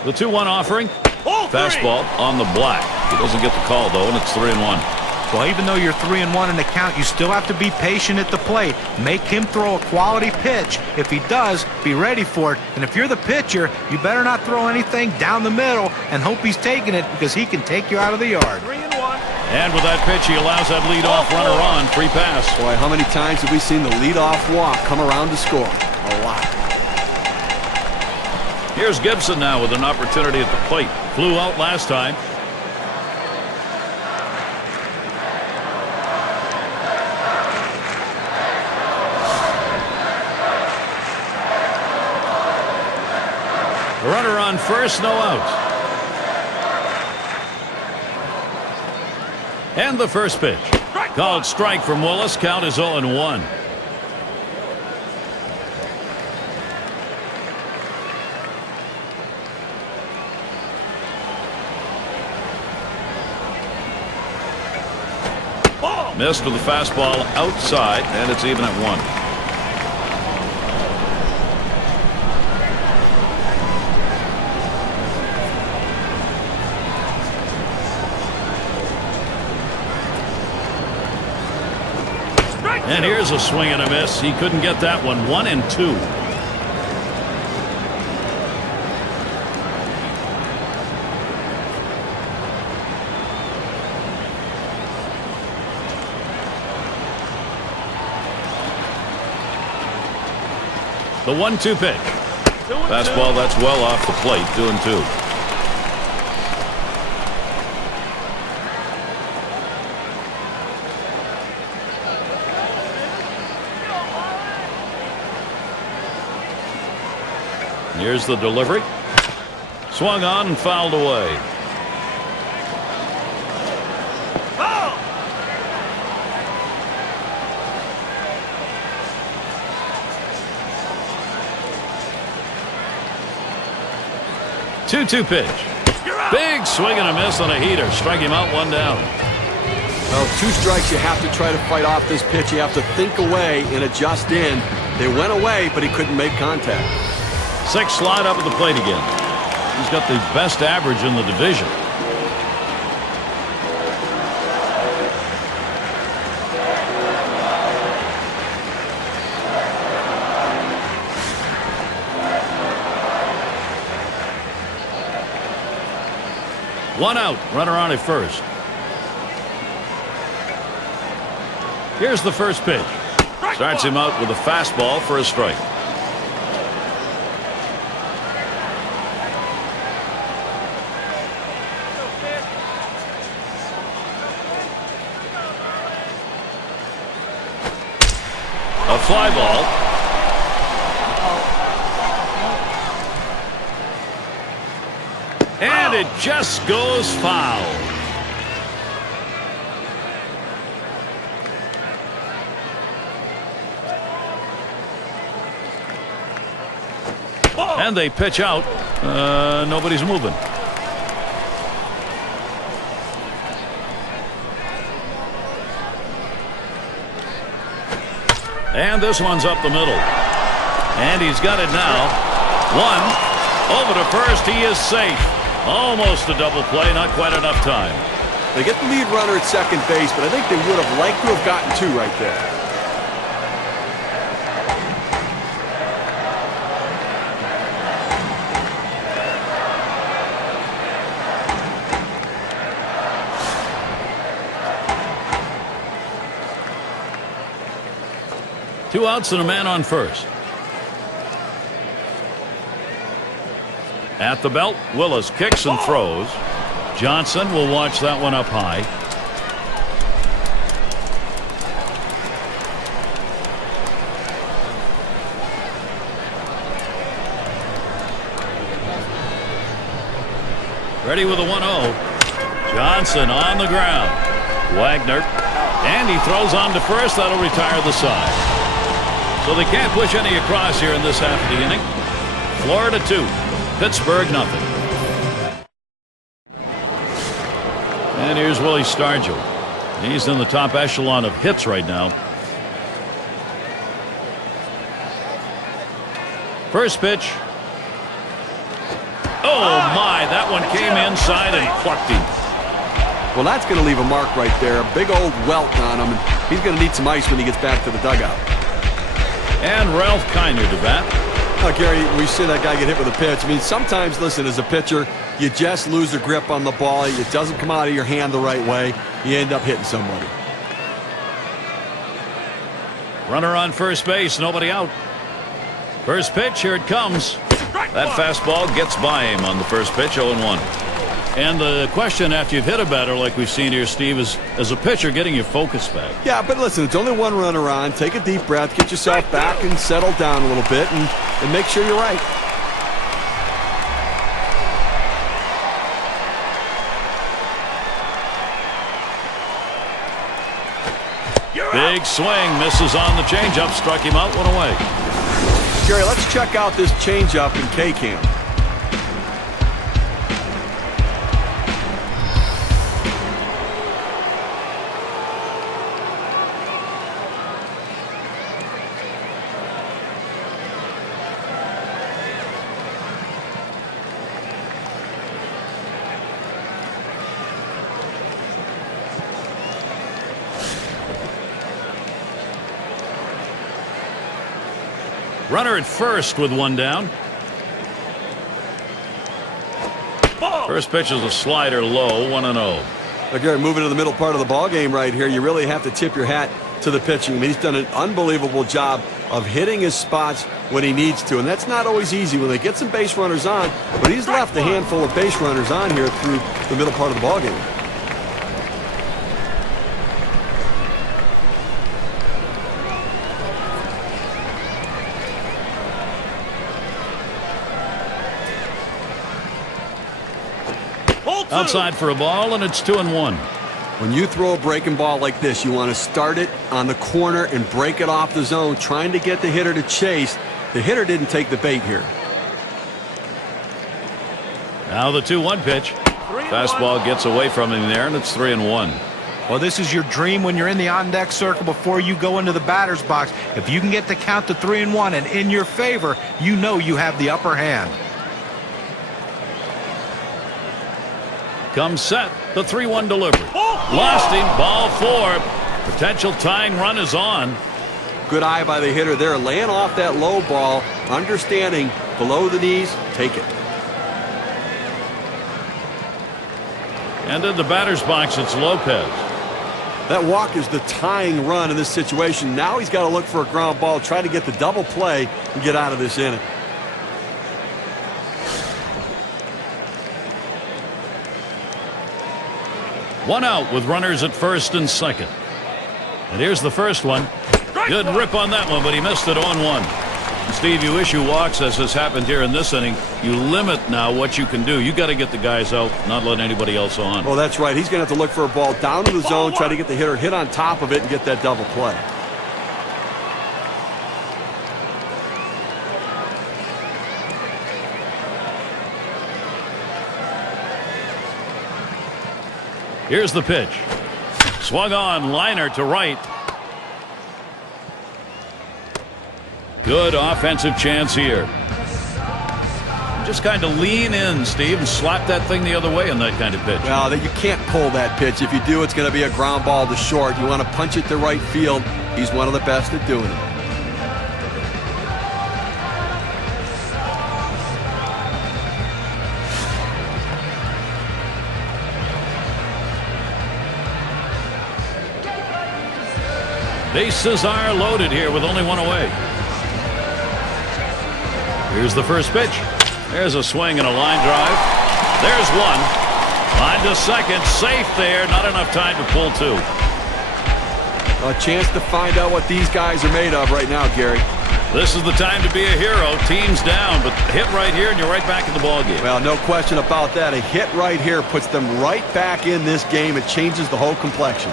The 2-1 offering. Fastball on the black. He doesn't get the call, though, and it's 3-1. Well, even though you're 3-1 in the count, you still have to be patient at the plate. Make him throw a quality pitch. If he does, be ready for it. And if you're the pitcher, you better not throw anything down the middle and hope he's taking it, because he can take you out of the yard. 3-1. And with that pitch, he allows that leadoff runner on. Free pass. Boy, how many times have we seen the leadoff walk come around to score? A lot. Here's Gibson now with an opportunity at the plate. Flew out last time. Runner on first, no outs. And the first pitch. Called strike from Willis. Count is 0-1. Missed with the fastball outside, and it's even at 1. And here's a swing and a miss. He couldn't get that one. 1-2. The 1-2 pitch. Fastball that's well off the plate. 2-2. Here's the delivery. Swung on and fouled away. Oh! 2-2 pitch. Big swing and a miss on a heater. Strike him out, 1 down. Well, 2 strikes, you have to try to fight off this pitch. You have to think away and adjust in. They went away, but he couldn't make contact. 6 slide up at the plate again. He's got the best average in the division. One out, runner on at first. Here's the first pitch. Starts him out with a fastball for a strike. A fly ball. And it just goes foul. And they pitch out. Nobody's moving. And this one's up the middle. And he's got it now. 1 over to first. He is safe. Almost a double play. Not quite enough time. They get the lead runner at second base, but I think they would have liked to have gotten 2 right there. Two outs and a man on first. At the belt, Willis kicks and throws. Johnson will watch that one up high. Ready with a 1-0. Johnson on the ground. Wagner. And he throws on to first. That'll retire the side. So they can't push any across here in this half of the inning. Florida 2. Pittsburgh nothing. And here's Willie Stargell. He's in the top echelon of hits right now. First pitch. Oh my, that one came inside and plucked him. Well, that's going to leave a mark right there. A big old welt on him. And he's going to need some ice when he gets back to the dugout. And Ralph Kiner to bat. Oh, Gary, we see that guy get hit with a pitch. I mean, sometimes, listen, as a pitcher, you just lose a grip on the ball. It doesn't come out of your hand the right way. You end up hitting somebody. Runner on first base, nobody out. First pitch, here it comes. That fastball gets by him on the first pitch, 0-1. And the question after you've hit a batter like we've seen here, Steve, is as a pitcher getting your focus back. Yeah, but listen, it's only 1 runner on. Take a deep breath, get yourself back and settle down a little bit and make sure you're right. Big swing, misses on the changeup, struck him out, 1 away. Gary, let's check out this changeup in K-Cam. Runner at first with 1 down. First pitch is a slider low, 1-0. Now, Gary, moving to the middle part of the ball game right here, you really have to tip your hat to the pitching. I mean, he's done an unbelievable job of hitting his spots when he needs to, and that's not always easy when they get some base runners on, but he's left a handful of base runners on here through the middle part of the ballgame. Outside for a ball, and it's 2-1. When you throw a breaking ball like this, you want to start it on the corner and break it off the zone, trying to get the hitter to chase. The hitter didn't take the bait here. Now the 2-1 pitch. Fastball gets away from him there, and it's 3-1. Well, this is your dream when you're in the on-deck circle before you go into the batter's box. If you can get the count to 3-1 and in your favor, you know you have the upper hand. Comes set, the 3-1 delivery. Lost him, ball 4. Potential tying run is on. Good eye by the hitter there, laying off that low ball, understanding below the knees, take it. And in the batter's box, it's Lopez. That walk is the tying run in this situation. Now he's got to look for a ground ball, try to get the double play and get out of this inning. One out with runners at first and second. And here's the first one. Good rip on that one, but he missed it 0-1. Steve, you issue walks, as has happened here in this inning. You limit now what you can do. You got to get the guys out, not let anybody else on. Well, that's right. He's going to have to look for a ball down to the zone, try to get the hitter hit on top of it and get that double play. Here's the pitch. Swung on, liner to right. Good offensive chance here. Just kind of lean in, Steve, and slap that thing the other way on that kind of pitch. Well, you can't pull that pitch. If you do, it's going to be a ground ball to short. You want to punch it to right field. He's one of the best at doing it. Bases are loaded here with only one away. Here's the first pitch. There's a swing and a line drive. There's one. Line to second. Safe there. Not enough time to pull two. A chance to find out what these guys are made of right now, Gary. This is the time to be a hero. Team's down, but hit right here and you're right back in the ballgame. Well, no question about that. A hit right here puts them right back in this game. It changes the whole complexion.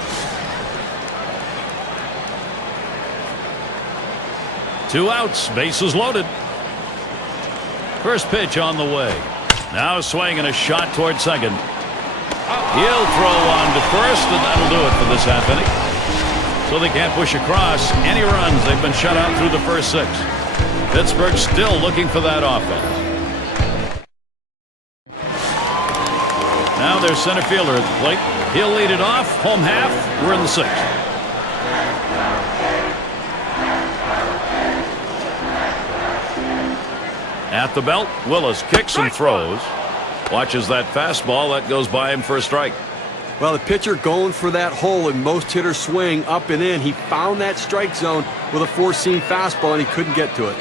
2 outs, bases loaded. First pitch on the way. Now a swing and a shot toward second. He'll throw on to first, and that'll do it for this half inning. So they can't push across any runs. They've been shut out through the first 6. Pittsburgh still looking for that offense. Now there's center fielder at the plate. He'll lead it off. Home half. We're in the 6th. At the belt, Willis kicks and throws. Watches that fastball. That goes by him for a strike. Well, the pitcher going for that hole, and most hitters swing up and in. He found that strike zone with a four-seam fastball, and he couldn't get to it.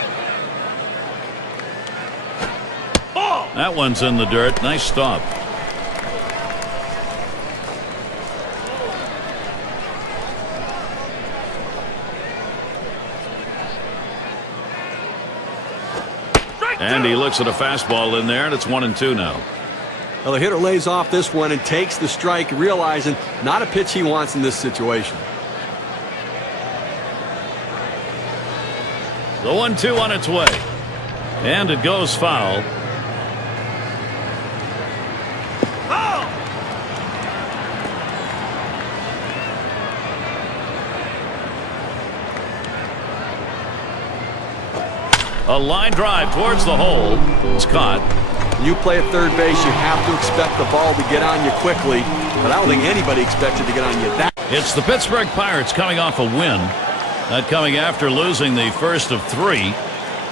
That one's in the dirt. Nice stop. And he looks at a fastball in there, and it's 1-2 now. Well, the hitter lays off this one and takes the strike, realizing not a pitch he wants in this situation. The 1-2 on its way. And it goes foul. A line drive towards the hole. It's caught. When you play at third base, you have to expect the ball to get on you quickly, but I don't think anybody expected to get on you that. It's the Pittsburgh Pirates coming off a win. That coming after losing the first of 3.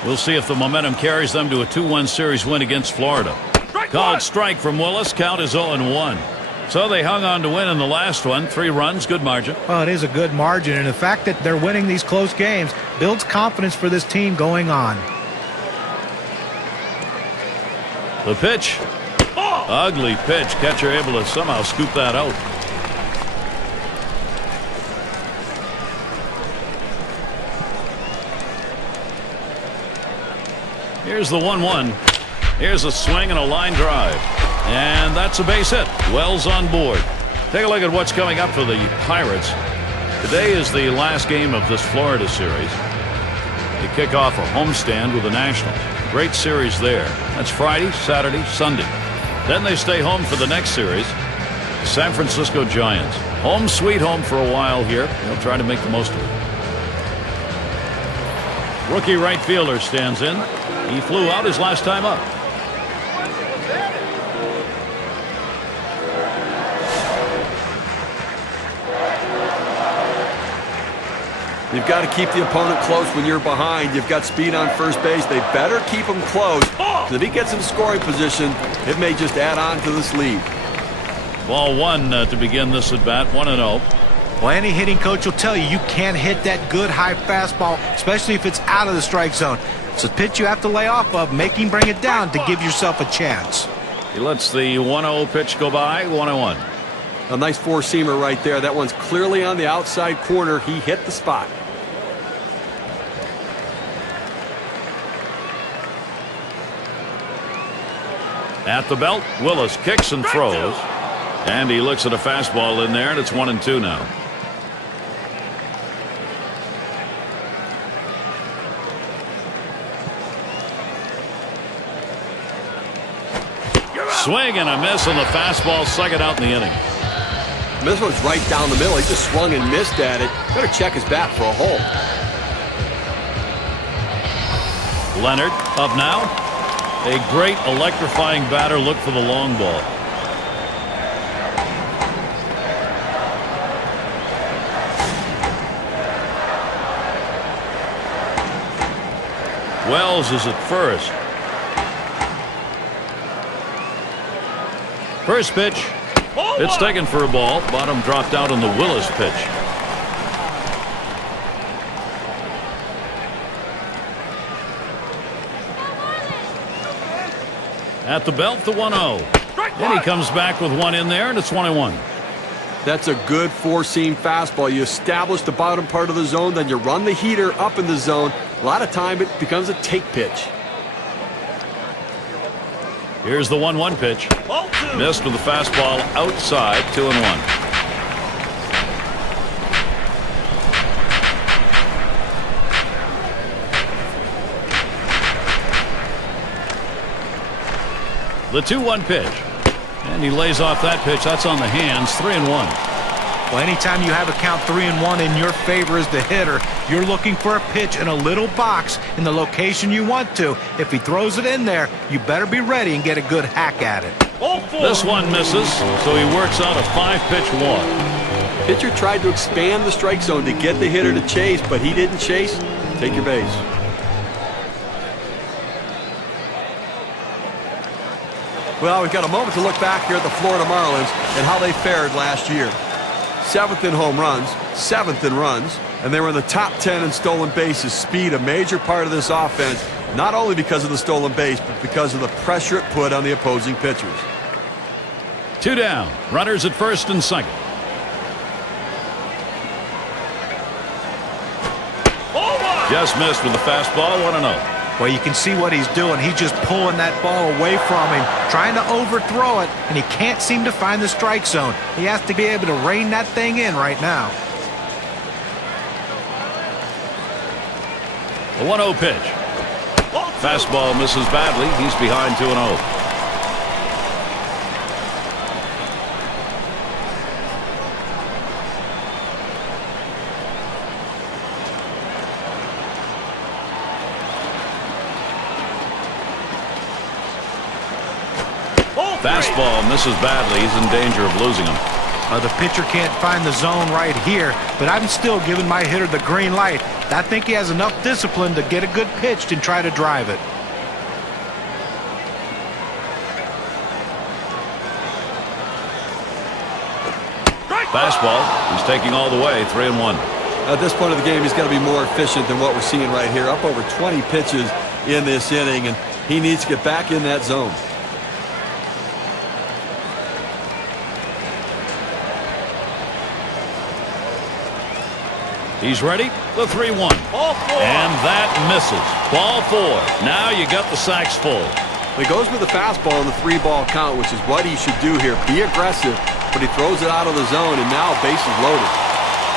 We'll see if the momentum carries them to a 2-1 series win against Florida. Called strike from Willis. Count is 0-1. So they hung on to win in the last one. 3 runs, good margin. Well, it is a good margin, and the fact that they're winning these close games builds confidence for this team going on. The pitch. Ugly pitch. Catcher able to somehow scoop that out. Here's the 1-1. Here's a swing and a line drive. And that's a base hit. Wells on board. Take a look at what's coming up for the Pirates. Today is the last game of this Florida series. They kick off a homestand with the Nationals. Great series there. That's Friday, Saturday, Sunday. Then they stay home for the next series. San Francisco Giants. Home sweet home for a while here. They'll try to make the most of it. Rookie right fielder stands in. He flew out his last time up. You've got to keep the opponent close when you're behind. You've got speed on first base. They better keep him close. If he gets in scoring position, it may just add on to this lead. Ball 1 to begin this at bat. 1-0. Well, any hitting coach will tell you you can't hit that good high fastball, especially if it's out of the strike zone. It's a pitch you have to lay off of, make him bring it down to give yourself a chance. He lets the 1-0 pitch go by. 1-1. A nice four-seamer right there. That one's clearly on the outside corner. He hit the spot. At the belt, Willis kicks and throws. And he looks at a fastball in there, and it's 1-2 now. Swing and a miss on the fastball, second out in the inning. This one's right down the middle. He just swung and missed at it. Better check his bat for a hole. Leonard up now. A great electrifying batter. Look for the long ball. Wells is at first. First pitch. It's taken for a ball. Bottom dropped out on the Willis pitch. At the belt, the 1-0. Then he comes back with one in there, and it's 1-1. That's a good four-seam fastball. You establish the bottom part of the zone, then you run the heater up in the zone. A lot of time it becomes a take pitch. Here's the 1-1 pitch. Missed with the fastball outside. 2-1. The 2-1 pitch. And he lays off that pitch. That's on the hands. 3-1. Well, anytime you have a count 3-1 in your favor as the hitter, you're looking for a pitch in a little box in the location you want to. If he throws it in there, you better be ready and get a good hack at it. This one misses, so he works out a 5-pitch walk. Pitcher tried to expand the strike zone to get the hitter to chase, but he didn't chase. Take your base. Well, we've got a moment to look back here at the Florida Marlins and how they fared last year. 7th in home runs, 7th in runs, and they were in the top 10 in stolen bases. Speed, a major part of this offense, not only because of the stolen base, but because of the pressure it put on the opposing pitchers. 2 down. Runners at first and second. Just missed with the fastball. 1-0. Well, you can see what he's doing. He's just pulling that ball away from him, trying to overthrow it, and he can't seem to find the strike zone. He has to be able to rein that thing in right now. The 1-0 pitch. Fastball misses badly. He's behind 2-0. Fastball misses badly. He's in danger of losing him. The pitcher can't find the zone right here, but I'm still giving my hitter the green light. I think he has enough discipline to get a good pitch and try to drive it. Fastball. He's taking all the way. 3-1. At this point of the game, he's got to be more efficient than what we're seeing right here. Up over 20 pitches in this inning, and he needs to get back in that zone. He's ready. The 3-1. And that misses. Ball 4. Now you got the sacks full. He goes with the fastball in the 3-ball count, which is what he should do here. Be aggressive, but he throws it out of the zone, and now bases loaded.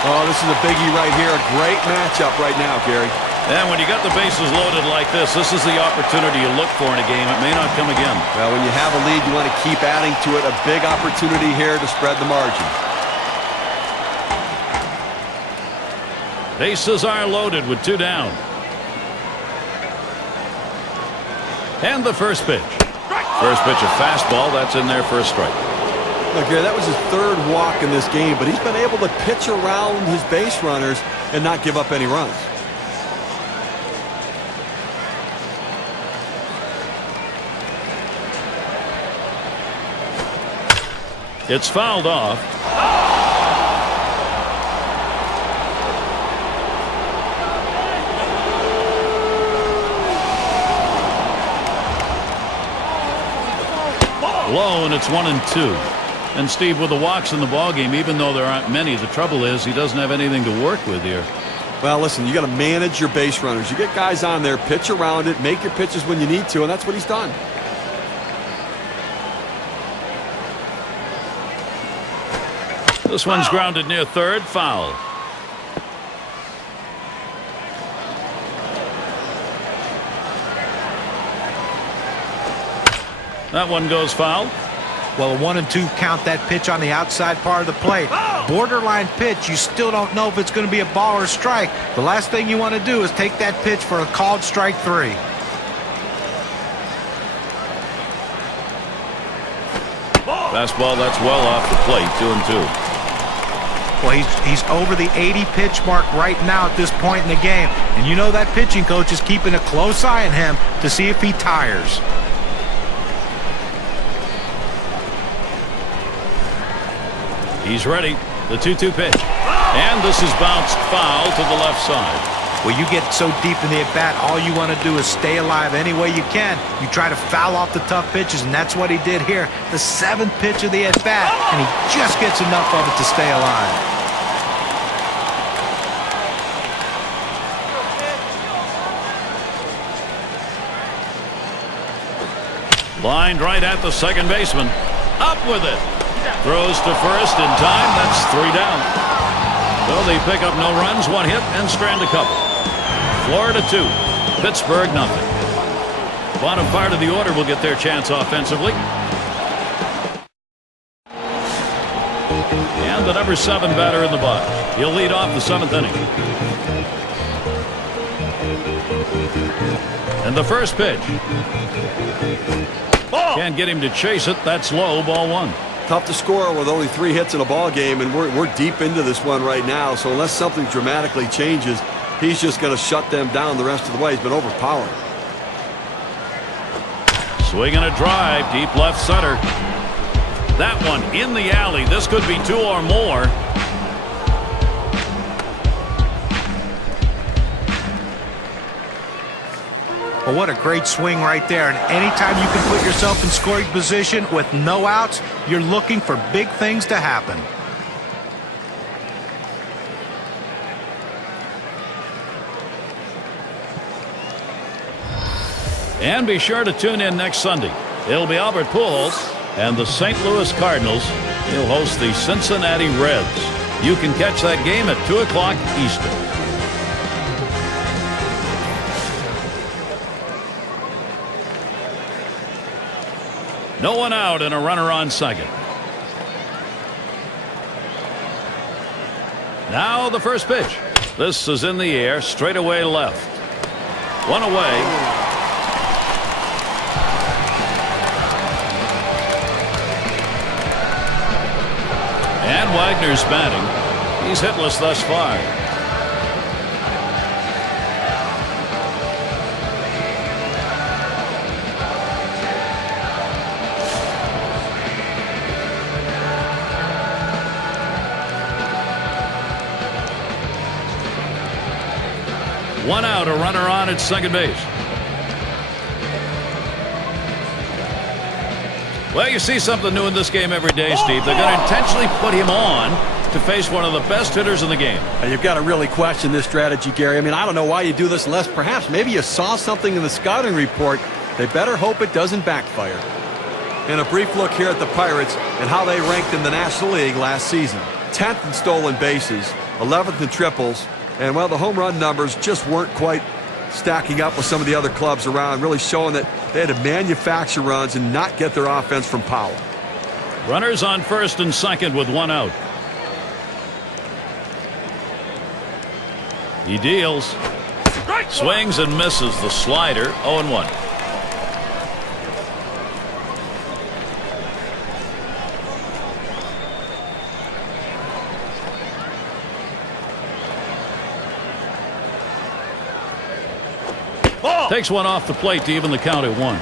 Oh, this is a biggie right here. A great matchup right now, Gary. And when you got the bases loaded like this is the opportunity you look for in a game. It may not come again. Well, when you have a lead, you want to keep adding to it. A big opportunity here to spread the margin. Bases are loaded with 2 down. And the first pitch. First pitch, a fastball. That's in there for a strike. Look, Gary, that was his 3rd walk in this game, but he's been able to pitch around his base runners and not give up any runs. It's fouled off. Low, and it's 1-2. And Steve, with the walks in the ballgame, even though there aren't many, the trouble is he doesn't have anything to work with here. Well, listen, you got to manage your base runners. You get guys on there, pitch around it, make your pitches when you need to, and that's what he's done. This one's grounded near third. Foul. That one goes foul. Well, a 1-2 count that pitch on the outside part of the plate. Borderline pitch. You still don't know if it's going to be a ball or a strike. The last thing you want to do is take that pitch for a called strike 3. Fastball, that's well off the plate. 2-2. Well, he's over the 80 pitch mark right now at this point in the game. And you know that pitching coach is keeping a close eye on him to see if he tires. He's ready. The 2-2 pitch. And this is bounced foul to the left side. Well, you get so deep in the at-bat, all you want to do is stay alive any way you can. You try to foul off the tough pitches, and that's what he did here. The 7th pitch of the at-bat, and he just gets enough of it to stay alive. Lined right at the second baseman. Up with it. Throws to first in time. That's 3 down. So they pick up no runs, 1 hit, and strand a couple. Florida 2, Pittsburgh nothing. Bottom part of the order will get their chance offensively. And the number 7 batter in the box. He'll lead off the 7th inning. And the first pitch. Can't get him to chase it. That's low. Ball 1. Tough to score with only 3 hits in a ball game, and we're deep into this one right now. So unless something dramatically changes, he's just going to shut them down the rest of the way. He's been overpowering. Swinging a drive, deep left center. That one in the alley. This could be 2 or more. Well, what a great swing right there. And anytime you can put yourself in scoring position with no outs, you're looking for big things to happen. And be sure to tune in next Sunday. It'll be Albert Pujols and the St. Louis Cardinals. He'll host the Cincinnati Reds. You can catch that game at 2 o'clock Eastern. No one out and a runner on second. Now the first pitch. This is in the air, straight away left. 1 away. And Wagner's batting. He's hitless thus far. 1 out, a runner on at second base. Well, you see something new in this game every day, Steve. They're going to intentionally put him on to face one of the best hitters in the game. You've got to really question this strategy, Gary. I mean, I don't know why you do this unless perhaps maybe you saw something in the scouting report. They better hope it doesn't backfire. And a brief look here at the Pirates and how they ranked in the National League last season. 10th in stolen bases, 11th in triples, and, well, the home run numbers just weren't quite stacking up with some of the other clubs around, really showing that they had to manufacture runs and not get their offense from power. Runners on first and second with 1 out. He deals. Swings and misses the slider. 0-1. Takes one off the plate to even the count at 1.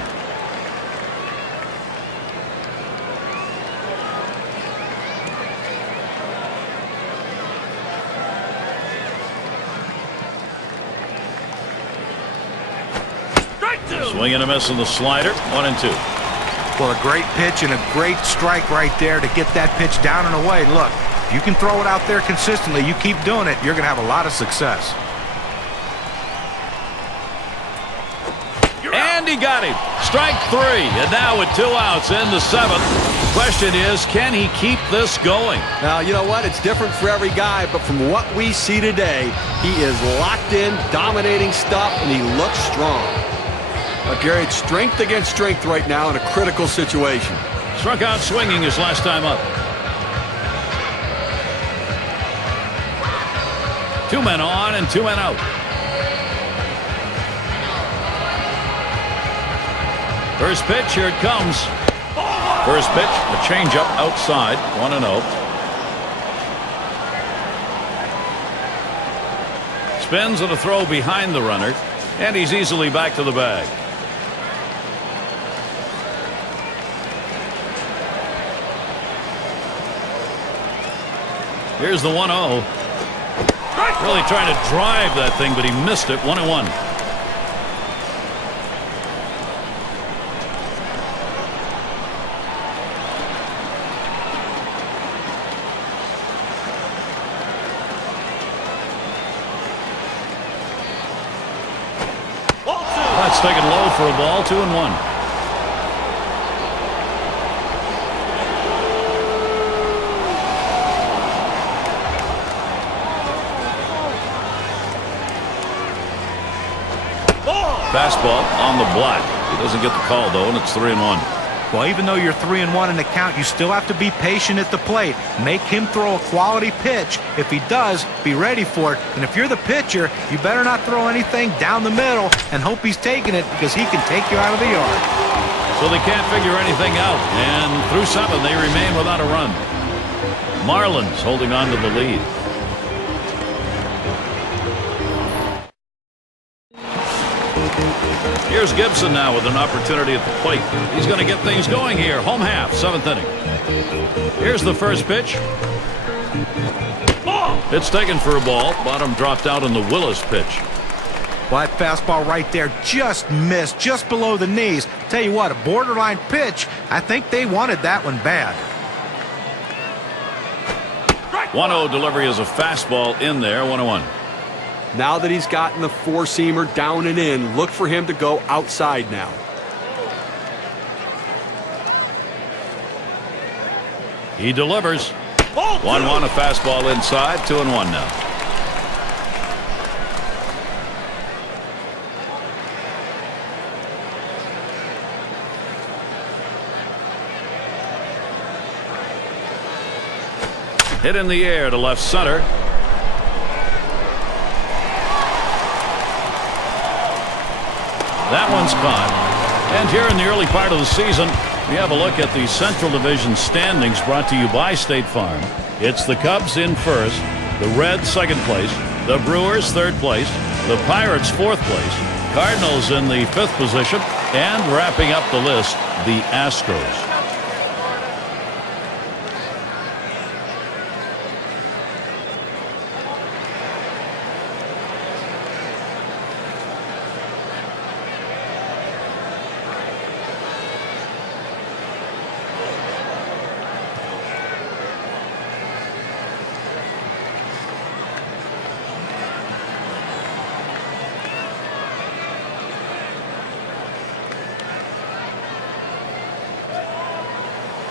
Swing and a miss on the slider. 1-2. Well, a great pitch and a great strike right there to get that pitch down and away. Look, you can throw it out there consistently. You keep doing it, you're going to have a lot of success. And he got him. Strike 3. And now with 2 outs in the 7th. Question is, can he keep this going? Now, you know what? It's different for every guy, but from what we see today, he is locked in, dominating stuff, and he looks strong. Gary, it's strength against strength right now in a critical situation. Struck out swinging his last time up. 2 men on and 2 men out. First pitch, here it comes. First pitch, a changeup outside, 1-0. Spins and a throw behind the runner, and he's easily back to the bag. Here's the 1-0. Really trying to drive that thing, but he missed it. 1-1. That's taken low for a ball. 2-1. Fastball on the block. He doesn't get the call, though, and it's 3-1. Well, even though you're 3-1 in the count, you still have to be patient at the plate. Make him throw a quality pitch. If he does, be ready for it. And if you're the pitcher, you better not throw anything down the middle and hope he's taking it, because he can take you out of the yard. So they can't figure anything out, and through 7 they remain without a run. Marlins holding on to the lead. Here's Gibson now with an opportunity at the plate. He's going to get things going here. Home half, 7th inning. Here's the first pitch. It's taken for a ball. Bottom dropped out on the Willis pitch. Well, that fastball right there just missed, just below the knees. Tell you what, a borderline pitch. I think they wanted that one bad. 1-0 delivery is a fastball in there. 1-1. Now that he's gotten the four-seamer down and in, look for him to go outside now. He delivers. 1-1, a fastball inside. 2-1 now. Hit in the air to left center. That one's caught. And here in the early part of the season, we have a look at the Central Division standings brought to you by State Farm. It's the Cubs in first, the Reds second place, the Brewers third place, the Pirates fourth place, Cardinals in the 5th position, and wrapping up the list, the Astros.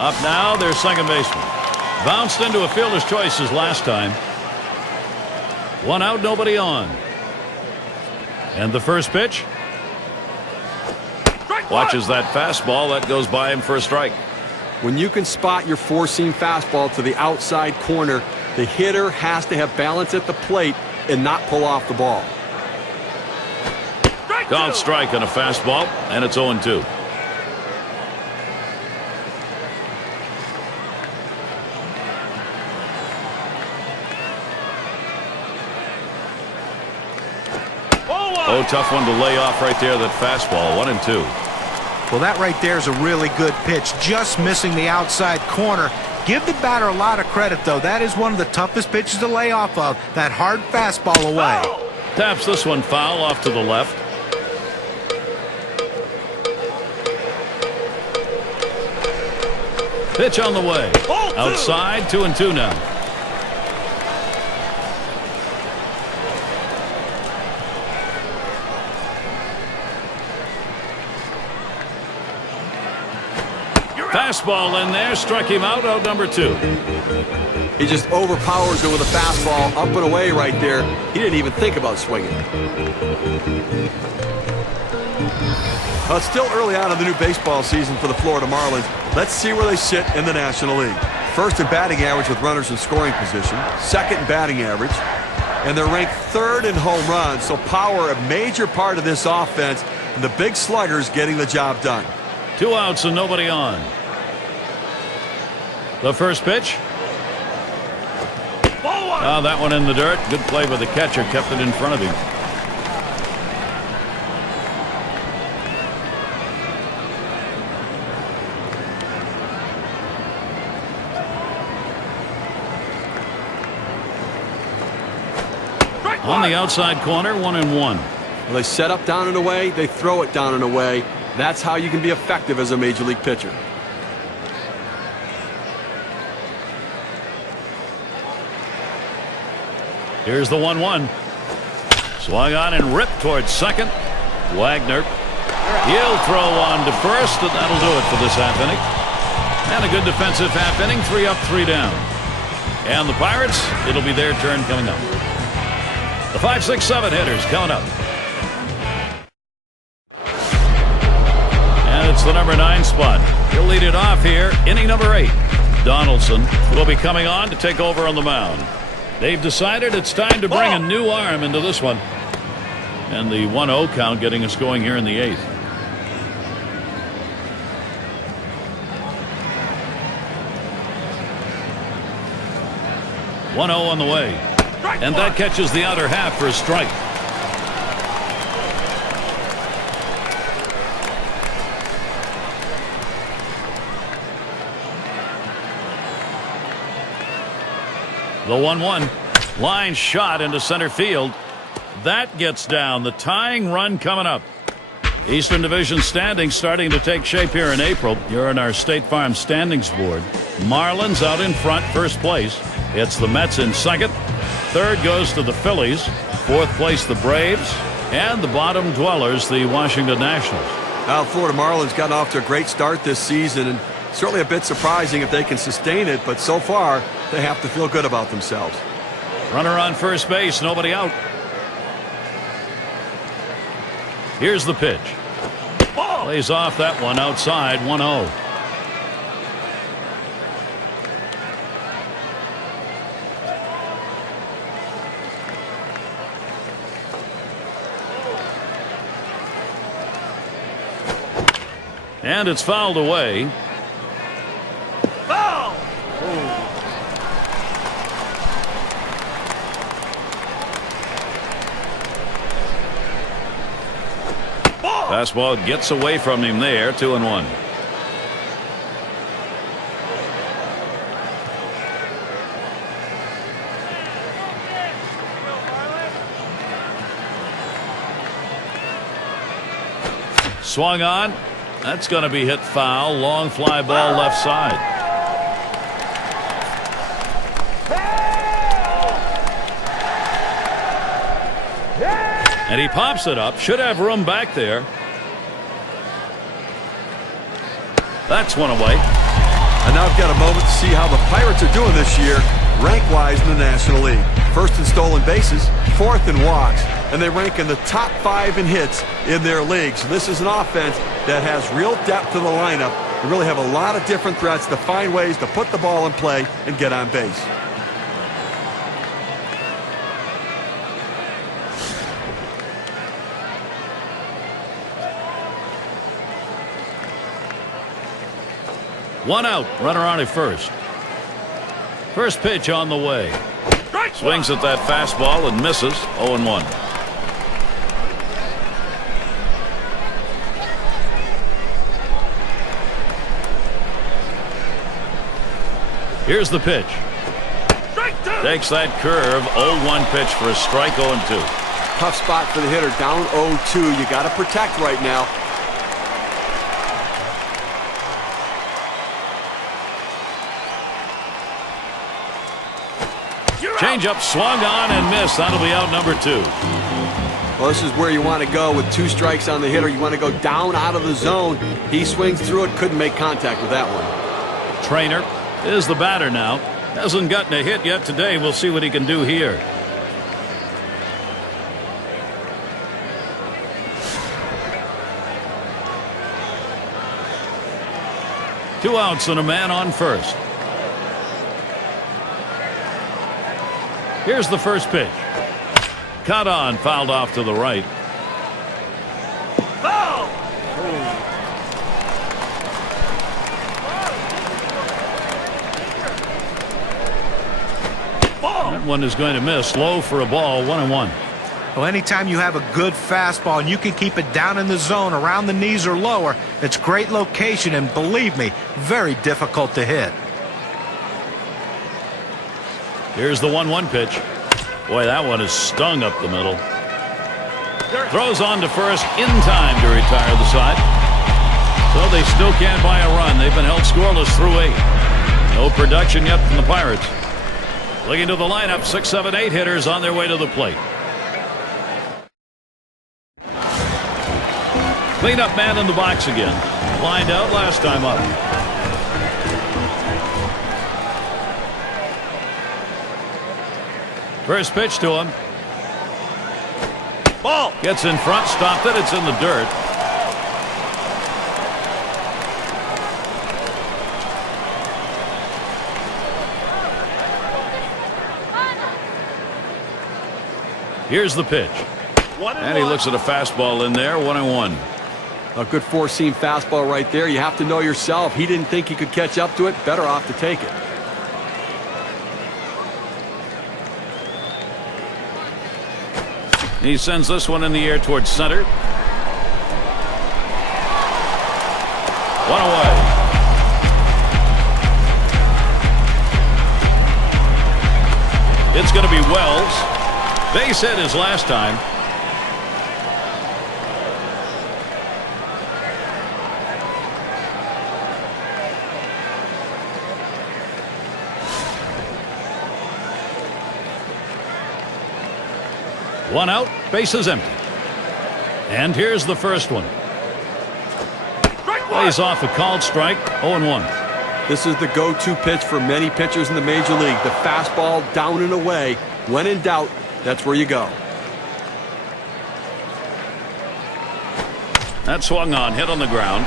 Up now, their second baseman. Bounced into a fielder's choices last time. One out, nobody on. And the first pitch. Watches that fastball. That goes by him for a strike. When you can spot your four-seam fastball to the outside corner, the hitter has to have balance at the plate and not pull off the ball. Called strike on a fastball, and it's 0-2. Oh, tough one to lay off right there, that fastball. 1-2. Well, that right there is a really good pitch, just missing the outside corner. Give the batter a lot of credit, though. That is one of the toughest pitches to lay off of, that hard fastball away. Taps this one foul off to the left. Pitch on the way. Outside, 2-2 now. Fastball in there, struck him out number 2. He just overpowers it with a fastball up and away right there. He didn't even think about swinging. Well, it's still early on in the new baseball season for the Florida Marlins. Let's see where they sit in the National League. First in batting average with runners in scoring position. Second in batting average. And they're ranked third in home runs, so power a major part of this offense, and the big sluggers getting the job done. 2 outs and nobody on. The first pitch. Oh, that one in the dirt. Good play by the catcher. Kept it in front of him. On the outside corner, 1-1. Well, they set up down and away. They throw it down and away. That's how you can be effective as a major league pitcher. Here's the 1-1. Swung on and ripped towards second. Wagner. He'll throw on to first, and that'll do it for this half inning. And a good defensive half inning. 3 up, 3 down. And the Pirates, it'll be their turn coming up. The 5, 6, 7 hitters coming up. And it's the number 9 spot. He'll lead it off here. Inning number 8. Donaldson will be coming on to take over on the mound. They've decided it's time to bring a new arm into this one. And the 1-0 count getting us going here in the 8th. On the way. And that catches the outer half for a strike. The 1-1. Line shot into center field. That gets down. The tying run coming up. Eastern Division standings starting to take shape here in April. You're in our State Farm standings board. Marlins out in front, first place. It's the Mets in second. Third goes to the Phillies. Fourth place, the Braves. And the bottom dwellers, the Washington Nationals. Now, Florida Marlins gotten off to a great start this season, and certainly a bit surprising if they can sustain it, but so far they have to feel good about themselves. Runner on first base, nobody out. Here's the pitch. Lays off that one outside, 1-0. And it's fouled away. Foul! Fastball gets away from him there, 2-1. Swung on. That's going to be hit foul. Long fly ball left side. And he pops it up. Should have room back there. That's one away. And now I've got a moment to see how the Pirates are doing this year, rank-wise in the National League. First in stolen bases, fourth in walks, and they rank in the top 5 in hits in their league. So this is an offense that has real depth to the lineup. They really have a lot of different threats to find ways to put the ball in play and get on base. One out, runner on at first. First pitch on the way. Swings at that fastball and misses. 0-1. Here's the pitch. Takes that curve. 0-1 pitch for a strike. 0-2. Tough spot for the hitter. Down 0-2. You got to protect right now. Changeup swung on and missed. That'll be out number 2. Well, this is where you want to go with 2 strikes on the hitter. You want to go down out of the zone. He swings through it. Couldn't make contact with that one. Trainer is the batter now. Hasn't gotten a hit yet today. We'll see what he can do here. Two outs and a man on first. Here's the first pitch. Caught on, fouled off to the right. Foul! That one is going to miss. Low for a ball. 1-1. Well, anytime you have a good fastball and you can keep it down in the zone around the knees or lower, it's great location and, believe me, very difficult to hit. Here's the 1-1 pitch. Boy, that one is stung up the middle. Throws on to first in time to retire the side. So they still can't buy a run. They've been held scoreless through 8. No production yet from the Pirates. Looking to the lineup, 6, 7, 8 hitters on their way to the plate. Cleanup man in the box again. Lined out last time up. First pitch to him. Ball. Gets in front, stopped it. It's in the dirt. Here's the pitch. And he looks at a fastball in there. 1-1. A good four-seam fastball right there. You have to know yourself. He didn't think he could catch up to it. Better off to take it. He sends this one in the air towards center. One away. It's going to be Wells. Base hit his last time. One out, base is empty. And here's the first one. Plays off a called strike. 0-1. This is the go-to pitch for many pitchers in the major league. The fastball down and away. When in doubt, that's where you go. That swung on, hit on the ground.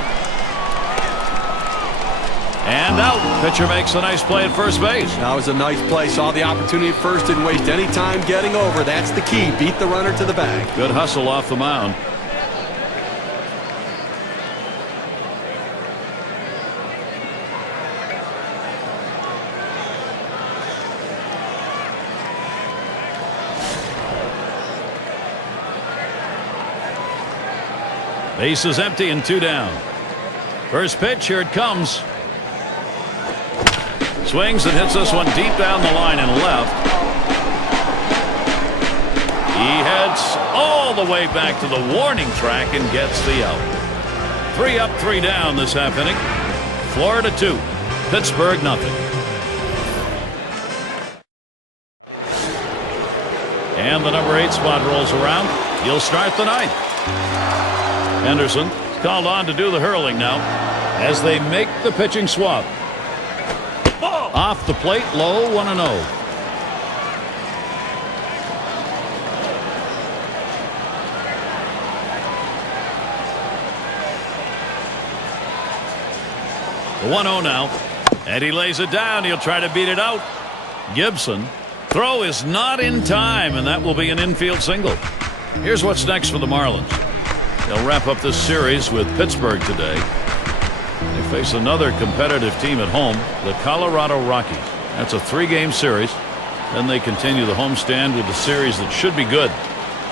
And out. Pitcher makes a nice play at first base. That was a nice play. Saw the opportunity at first. Didn't waste any time getting over. That's the key. Beat the runner to the bag. Good hustle off the mound. Base is empty and 2 down. First pitch, here it comes. Swings and hits this one deep down the line and left. He heads all the way back to the warning track and gets the out. 3 up, 3 down this half inning. Florida 2, Pittsburgh nothing. And the number 8 spot rolls around. He'll start the 9th. Henderson called on to do the hurling now as they make the pitching swap. Off the plate, low, 1-0. The 1-0 now. And he lays it down. He'll try to beat it out. Gibson. Throw is not in time, and that will be an infield single. Here's what's next for the Marlins. They'll wrap up this series with Pittsburgh today. They face another competitive team at home, the Colorado Rockies. That's a 3-game series. Then they continue the homestand with the series that should be good,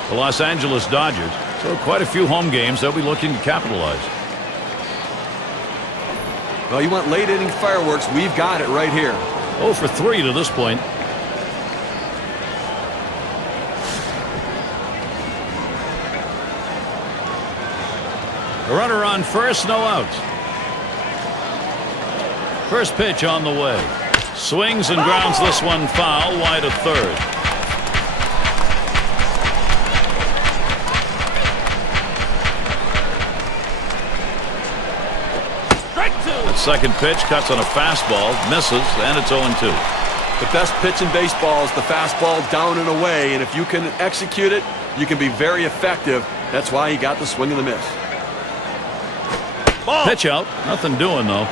the Los Angeles Dodgers. So quite a few home games they'll be looking to capitalize. Well, you want late inning fireworks, we've got it right here. 0 for 3 to this point. A runner on first, no outs. First pitch on the way. Swings and grounds this one foul, wide of third. That second pitch cuts on a fastball, misses, and it's 0-2. The best pitch in baseball is the fastball down and away, and if you can execute it, you can be very effective. That's why he got the swing and the miss. Ball. Pitch out, nothing doing though.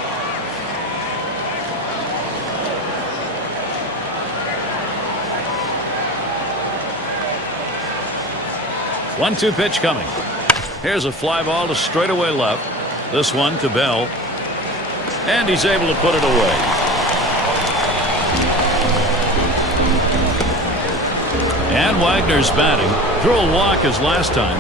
One-two pitch coming. Here's a fly ball to straightaway left. This one to Bell. And he's able to put it away. And Wagner's batting. Drew a walk his last time.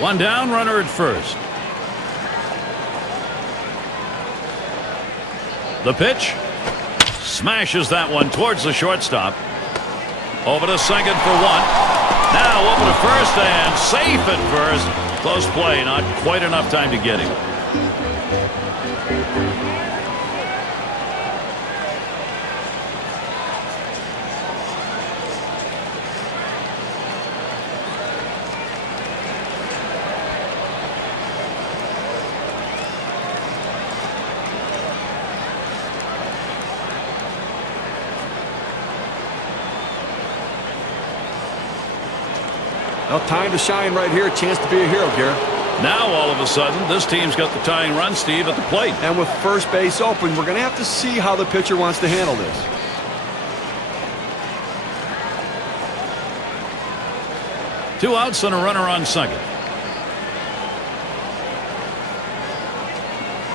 One down, runner at first. The pitch. Smashes that one towards the shortstop. Over to second for one. Now over to first and safe at first. Close play, not quite enough time to get him. Well, time to shine right here. A chance to be a hero, Garrett. Now, all of a sudden, this team's got the tying run, Steve, at the plate. And with first base open, we're going to have to see how the pitcher wants to handle this. Two outs and a runner on second.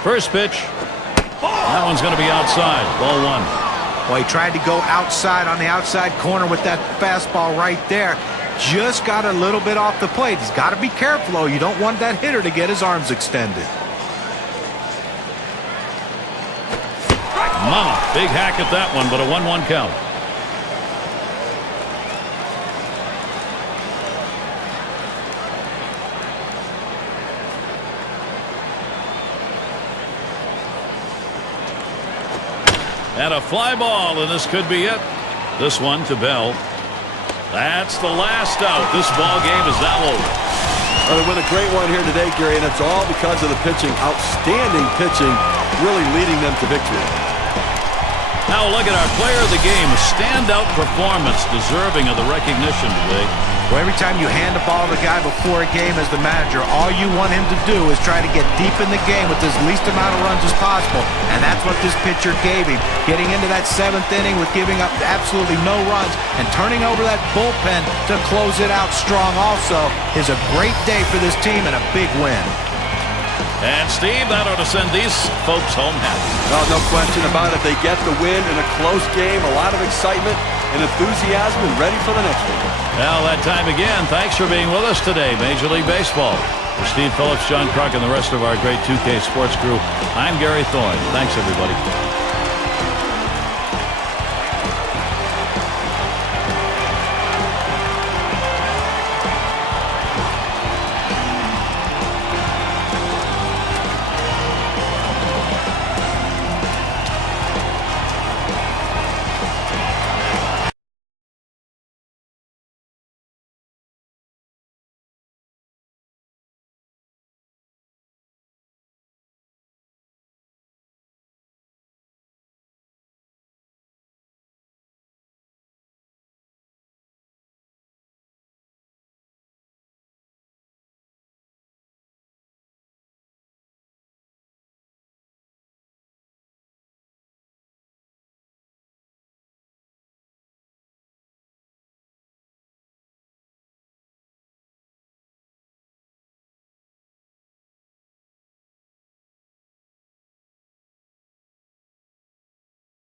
First pitch. That one's going to be outside. Ball one. Well, he tried to go outside on the outside corner with that fastball right there. Just got a little bit off the plate. He's got to be careful, though. You don't want that hitter to get his arms extended. Mama, big hack at that one, but a 1-1 count. And a fly ball, and this could be it. This one to Bell. That's the last out. This ball game is now over. Well, they win a great one here today, Gary, and it's all because of the pitching. Outstanding pitching, really leading them to victory. Now look at our player of the game. A standout performance deserving of the recognition today. Well, every time you hand the ball to the guy before a game as the manager, all you want him to do is try to get deep in the game with as least amount of runs as possible. And that's what this pitcher gave him. Getting into that 7th inning with giving up absolutely no runs and turning over that bullpen to close it out strong also is a great day for this team and a big win. And Steve, that ought to send these folks home happy. Well, no question about it. They get the win in a close game, a lot of excitement and enthusiasm, and ready for the next one. Well, that time again, thanks for being with us today, Major League Baseball. For Steve Phillips, John Kruk, and the rest of our great 2K Sports crew, I'm Gary Thorne. Thanks, everybody.